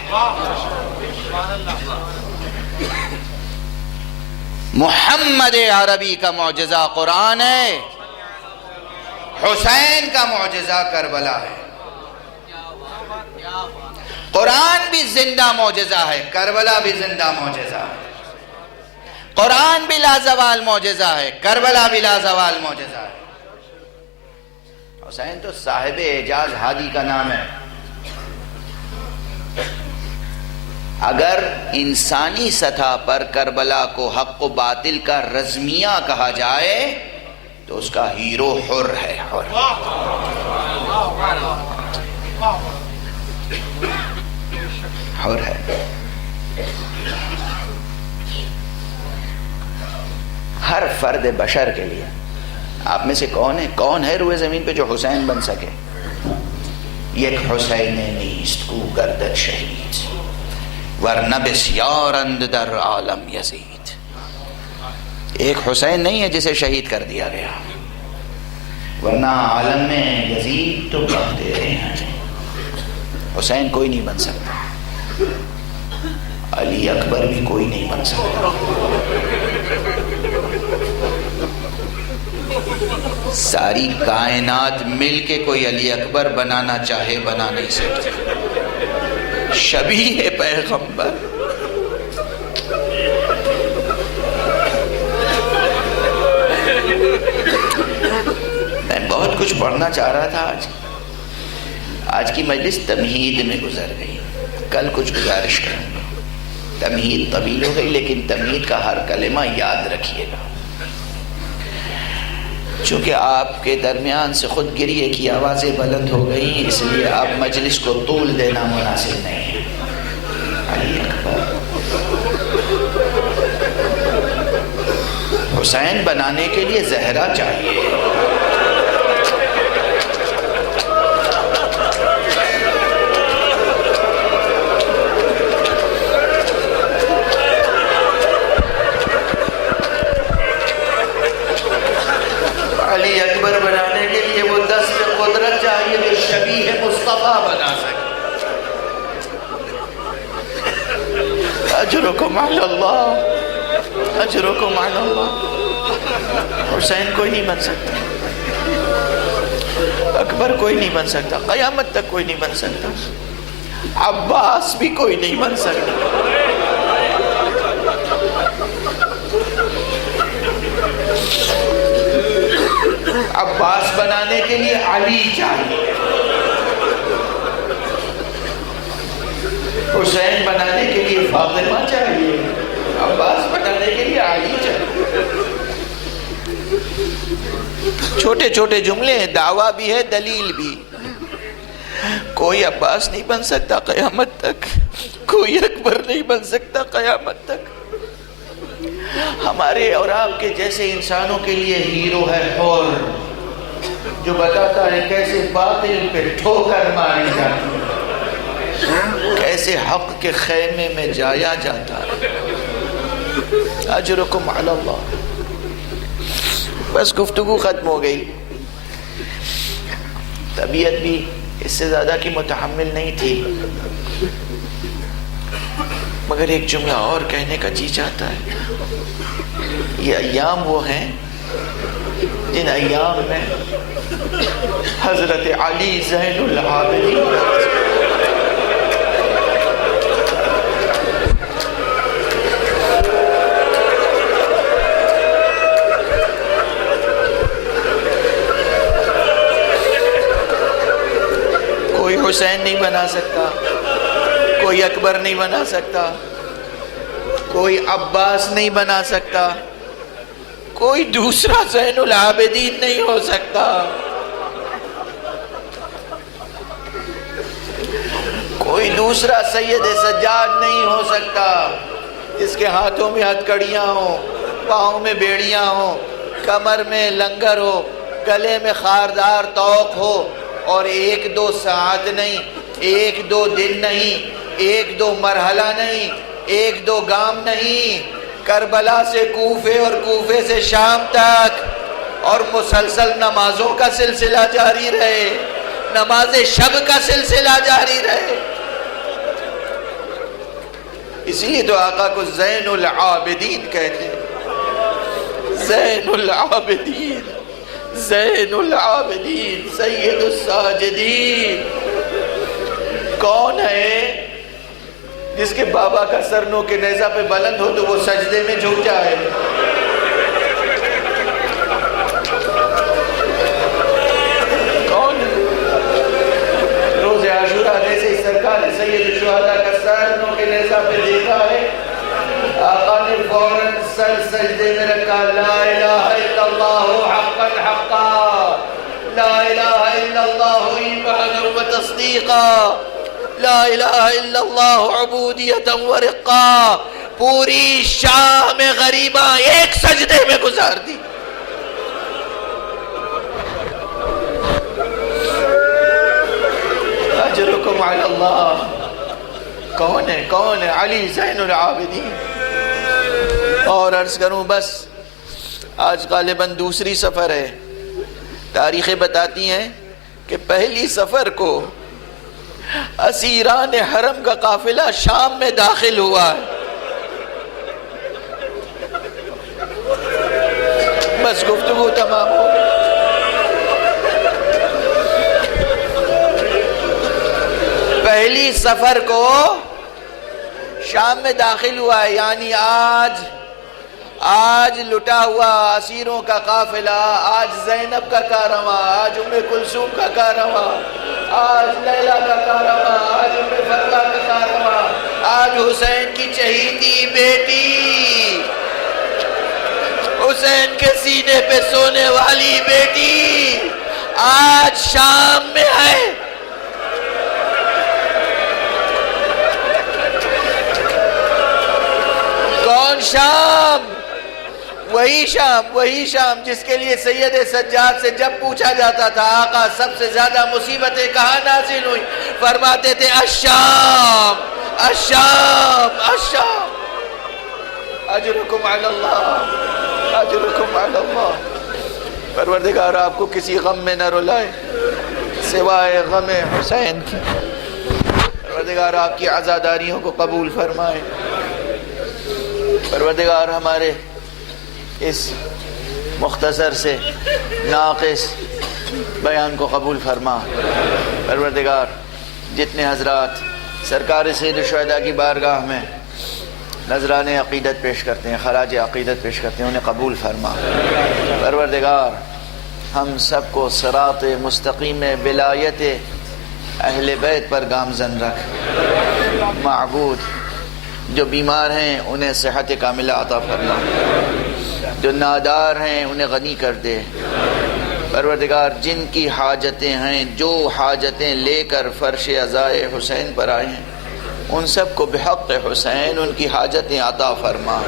محمد عربی کا معجزہ قرآن ہے، حسین کا معجزہ کربلا ہے. قرآن بھی زندہ معجزہ ہے، کربلا بھی زندہ معجزہ ہے. قرآن بھی لازوال معجزہ ہے، کربلا بھی لازوال معجزہ ہے. حسین تو صاحب اعجاز ہادی کا نام ہے. اگر انسانی سطح پر کربلا کو حق و باطل کا رزمیہ کہا جائے تو اس کا ہیرو حر ہے. حر ہے. ہر فرد بشر کے لیے. آپ میں سے کون ہے روئے زمین پہ جو حسین بن سکے؟ یک حسین نیست کو گردد شہید ورنہ بسیارند در عالم یزید. ایک حسین نہیں ہے جسے شہید کر دیا گیا، ورنہ عالم میں یزید تو بڑھتے رہے ہیں. حسین کوئی نہیں بن سکتا، علی اکبر بھی کوئی نہیں بن سکتا. ساری کائنات مل کے کوئی علی اکبر بنانا چاہے بنا نہیں سکتے. شبیہ پیغمبر. میں بہت کچھ پڑھنا چاہ رہا تھا. آج کی مجلس تمہید میں گزر گئی. کل کچھ گزارش کروں گا. تمہید طویل ہو گئی لیکن تمہید کا ہر کلمہ یاد رکھیے گا. چونکہ آپ کے درمیان سے خود گریے کی آوازیں بلند ہو گئی، اس لیے آپ مجلس کو طول دینا مناسب نہیں ہے. علی اکبر. حسین بنانے کے لیے زہرا چاہیے. علی اکبر بنانے کے لیے وہ دست قدرت چاہیے جو شبیہ مصطفیٰ بنا سکے. اجرکم علی اللہ، اجرکم علی اللہ. حسین کوئی نہیں بن سکتا، اکبر کوئی نہیں بن سکتا، قیامت تک کوئی نہیں بن سکتا. عباس بھی کوئی نہیں بن سکتا. عباس بنانے کے لیے علی چاہیے، حسین بنانے کے لیے فاطمہ چاہیے، عباس بنانے کے لیے علی چاہیے. چھوٹے چھوٹے جملے ہیں، دعویٰ بھی ہے دلیل بھی. کوئی عباس نہیں بن سکتا قیامت تک، کوئی اکبر نہیں بن سکتا قیامت تک. ہمارے اور آپ کے جیسے انسانوں کے لیے ہیرو ہے حور، جو بتاتا ہے کیسے باطل پہ ٹھوکر ماری جاتی ہے، کیسے حق کے خیمے میں جایا جاتا ہے. اجرکم علی اللہ. بس گفتگو ختم ہو گئی. طبیعت بھی اس سے زیادہ کی متحمل نہیں تھی، مگر ایک جملہ اور کہنے کا جی چاہتا ہے. یہ ایام وہ ہیں جن ایام میں حضرت علی زین العابدین کوئی حسین نہیں بنا سکتا، کوئی اکبر نہیں بنا سکتا، کوئی عباس نہیں بنا سکتا، کوئی دوسرا زین العابدین نہیں ہو سکتا، کوئی دوسرا سید سجاد نہیں ہو سکتا جس کے ہاتھوں میں ہتھکڑیاں ہوں، پاؤں میں بیڑیاں ہوں، کمر میں لنگر ہو، گلے میں خاردار توق ہو، اور ایک دو ساعت نہیں، ایک دو دن نہیں، ایک دو مرحلہ نہیں، ایک دو گام نہیں، کربلا سے کوفے اور کوفے سے شام تک، اور مسلسل نمازوں کا سلسلہ جاری رہے، نماز شب کا سلسلہ جاری رہے. اسی لیے تو آقا کو زین العابدین کہتے ہیں. زین العابدین، زین العابدین، سید الساجدین. کون ہے جس کے بابا کا سر نو کے نیزہ پہ بلند ہو تو وہ سجدے میں جھک جائے؟ کون؟ روز عاشورہ جیسے سرکار سید الشہداء کا سر نو کے نیزہ پہ دیکھا ہے، آقا نے فوراً سر سجدے میں رکھا. لا الہ الا اللہ حقا حقا، لا الہ الا اللہ ایمانا و تصدیقا، لا الہ الا اللہ عبودیتا و رقا. پوری شام غریبہ ایک سجدے میں گزار دی. اجرکم علی اللہ. کون ہے علی زین العابدین. اور عرض کروں بس آج غالباً دوسری سفر ہے. تاریخیں بتاتی ہیں کہ پہلی سفر کو اسیران حرم کا قافلہ شام میں داخل ہوا ہے. بس گفتگو تمام ہو گئی. پہلی سفر کو شام میں داخل ہوا ہے، یعنی آج لٹا ہوا اسیروں کا قافلہ، آج زینب کا کارواں، آج ام کلثوم کا کارواں، آج لیلا کا کارواں، آج ام فرقہ کا کارواں، آج حسین کی چہیتی بیٹی، حسین کے سینے پہ سونے والی بیٹی آج شام میں ہے. کون شام؟ وہی شام جس کے لیے سید سجاد سے جب پوچھا جاتا تھا آقا سب سے زیادہ مصیبتیں کہاں نازل ہوئی، فرماتے تھے الشام الشام الشام. اجرکم علی اللہ، اجرکم علی اللہ. پروردگار آپ کو کسی غم میں نہ رلائے سوائے غم حسین کی. پروردگار آپ کی عزاداریوں کو قبول فرمائے. پروردگار ہمارے اس مختصر سے ناقص بیان کو قبول فرما. پروردگار جتنے حضرات سرکار سید الشہداء کی بارگاہ میں نذران عقیدت پیش کرتے ہیں، خراج عقیدت پیش کرتے ہیں، انہیں قبول فرما. پروردگار ہم سب کو صراط مستقیم ولایت اہل بیت پر گامزن رکھ. معبود جو بیمار ہیں انہیں صحت کاملہ عطا فرما، جو نادار ہیں انہیں غنی کر دے. پروردگار جن کی حاجتیں ہیں، جو حاجتیں لے کر فرش عزائے حسین پر آئے ہیں، ان سب کو بحق حسین ان کی حاجتیں عطا فرما.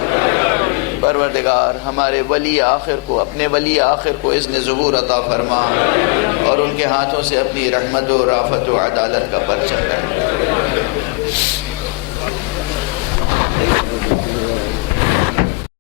پروردگار ہمارے ولی آخر کو، اپنے ولی آخر کو اذن ظہور عطا فرما اور ان کے ہاتھوں سے اپنی رحمت و رافت و عدالت کا پرچم ہے.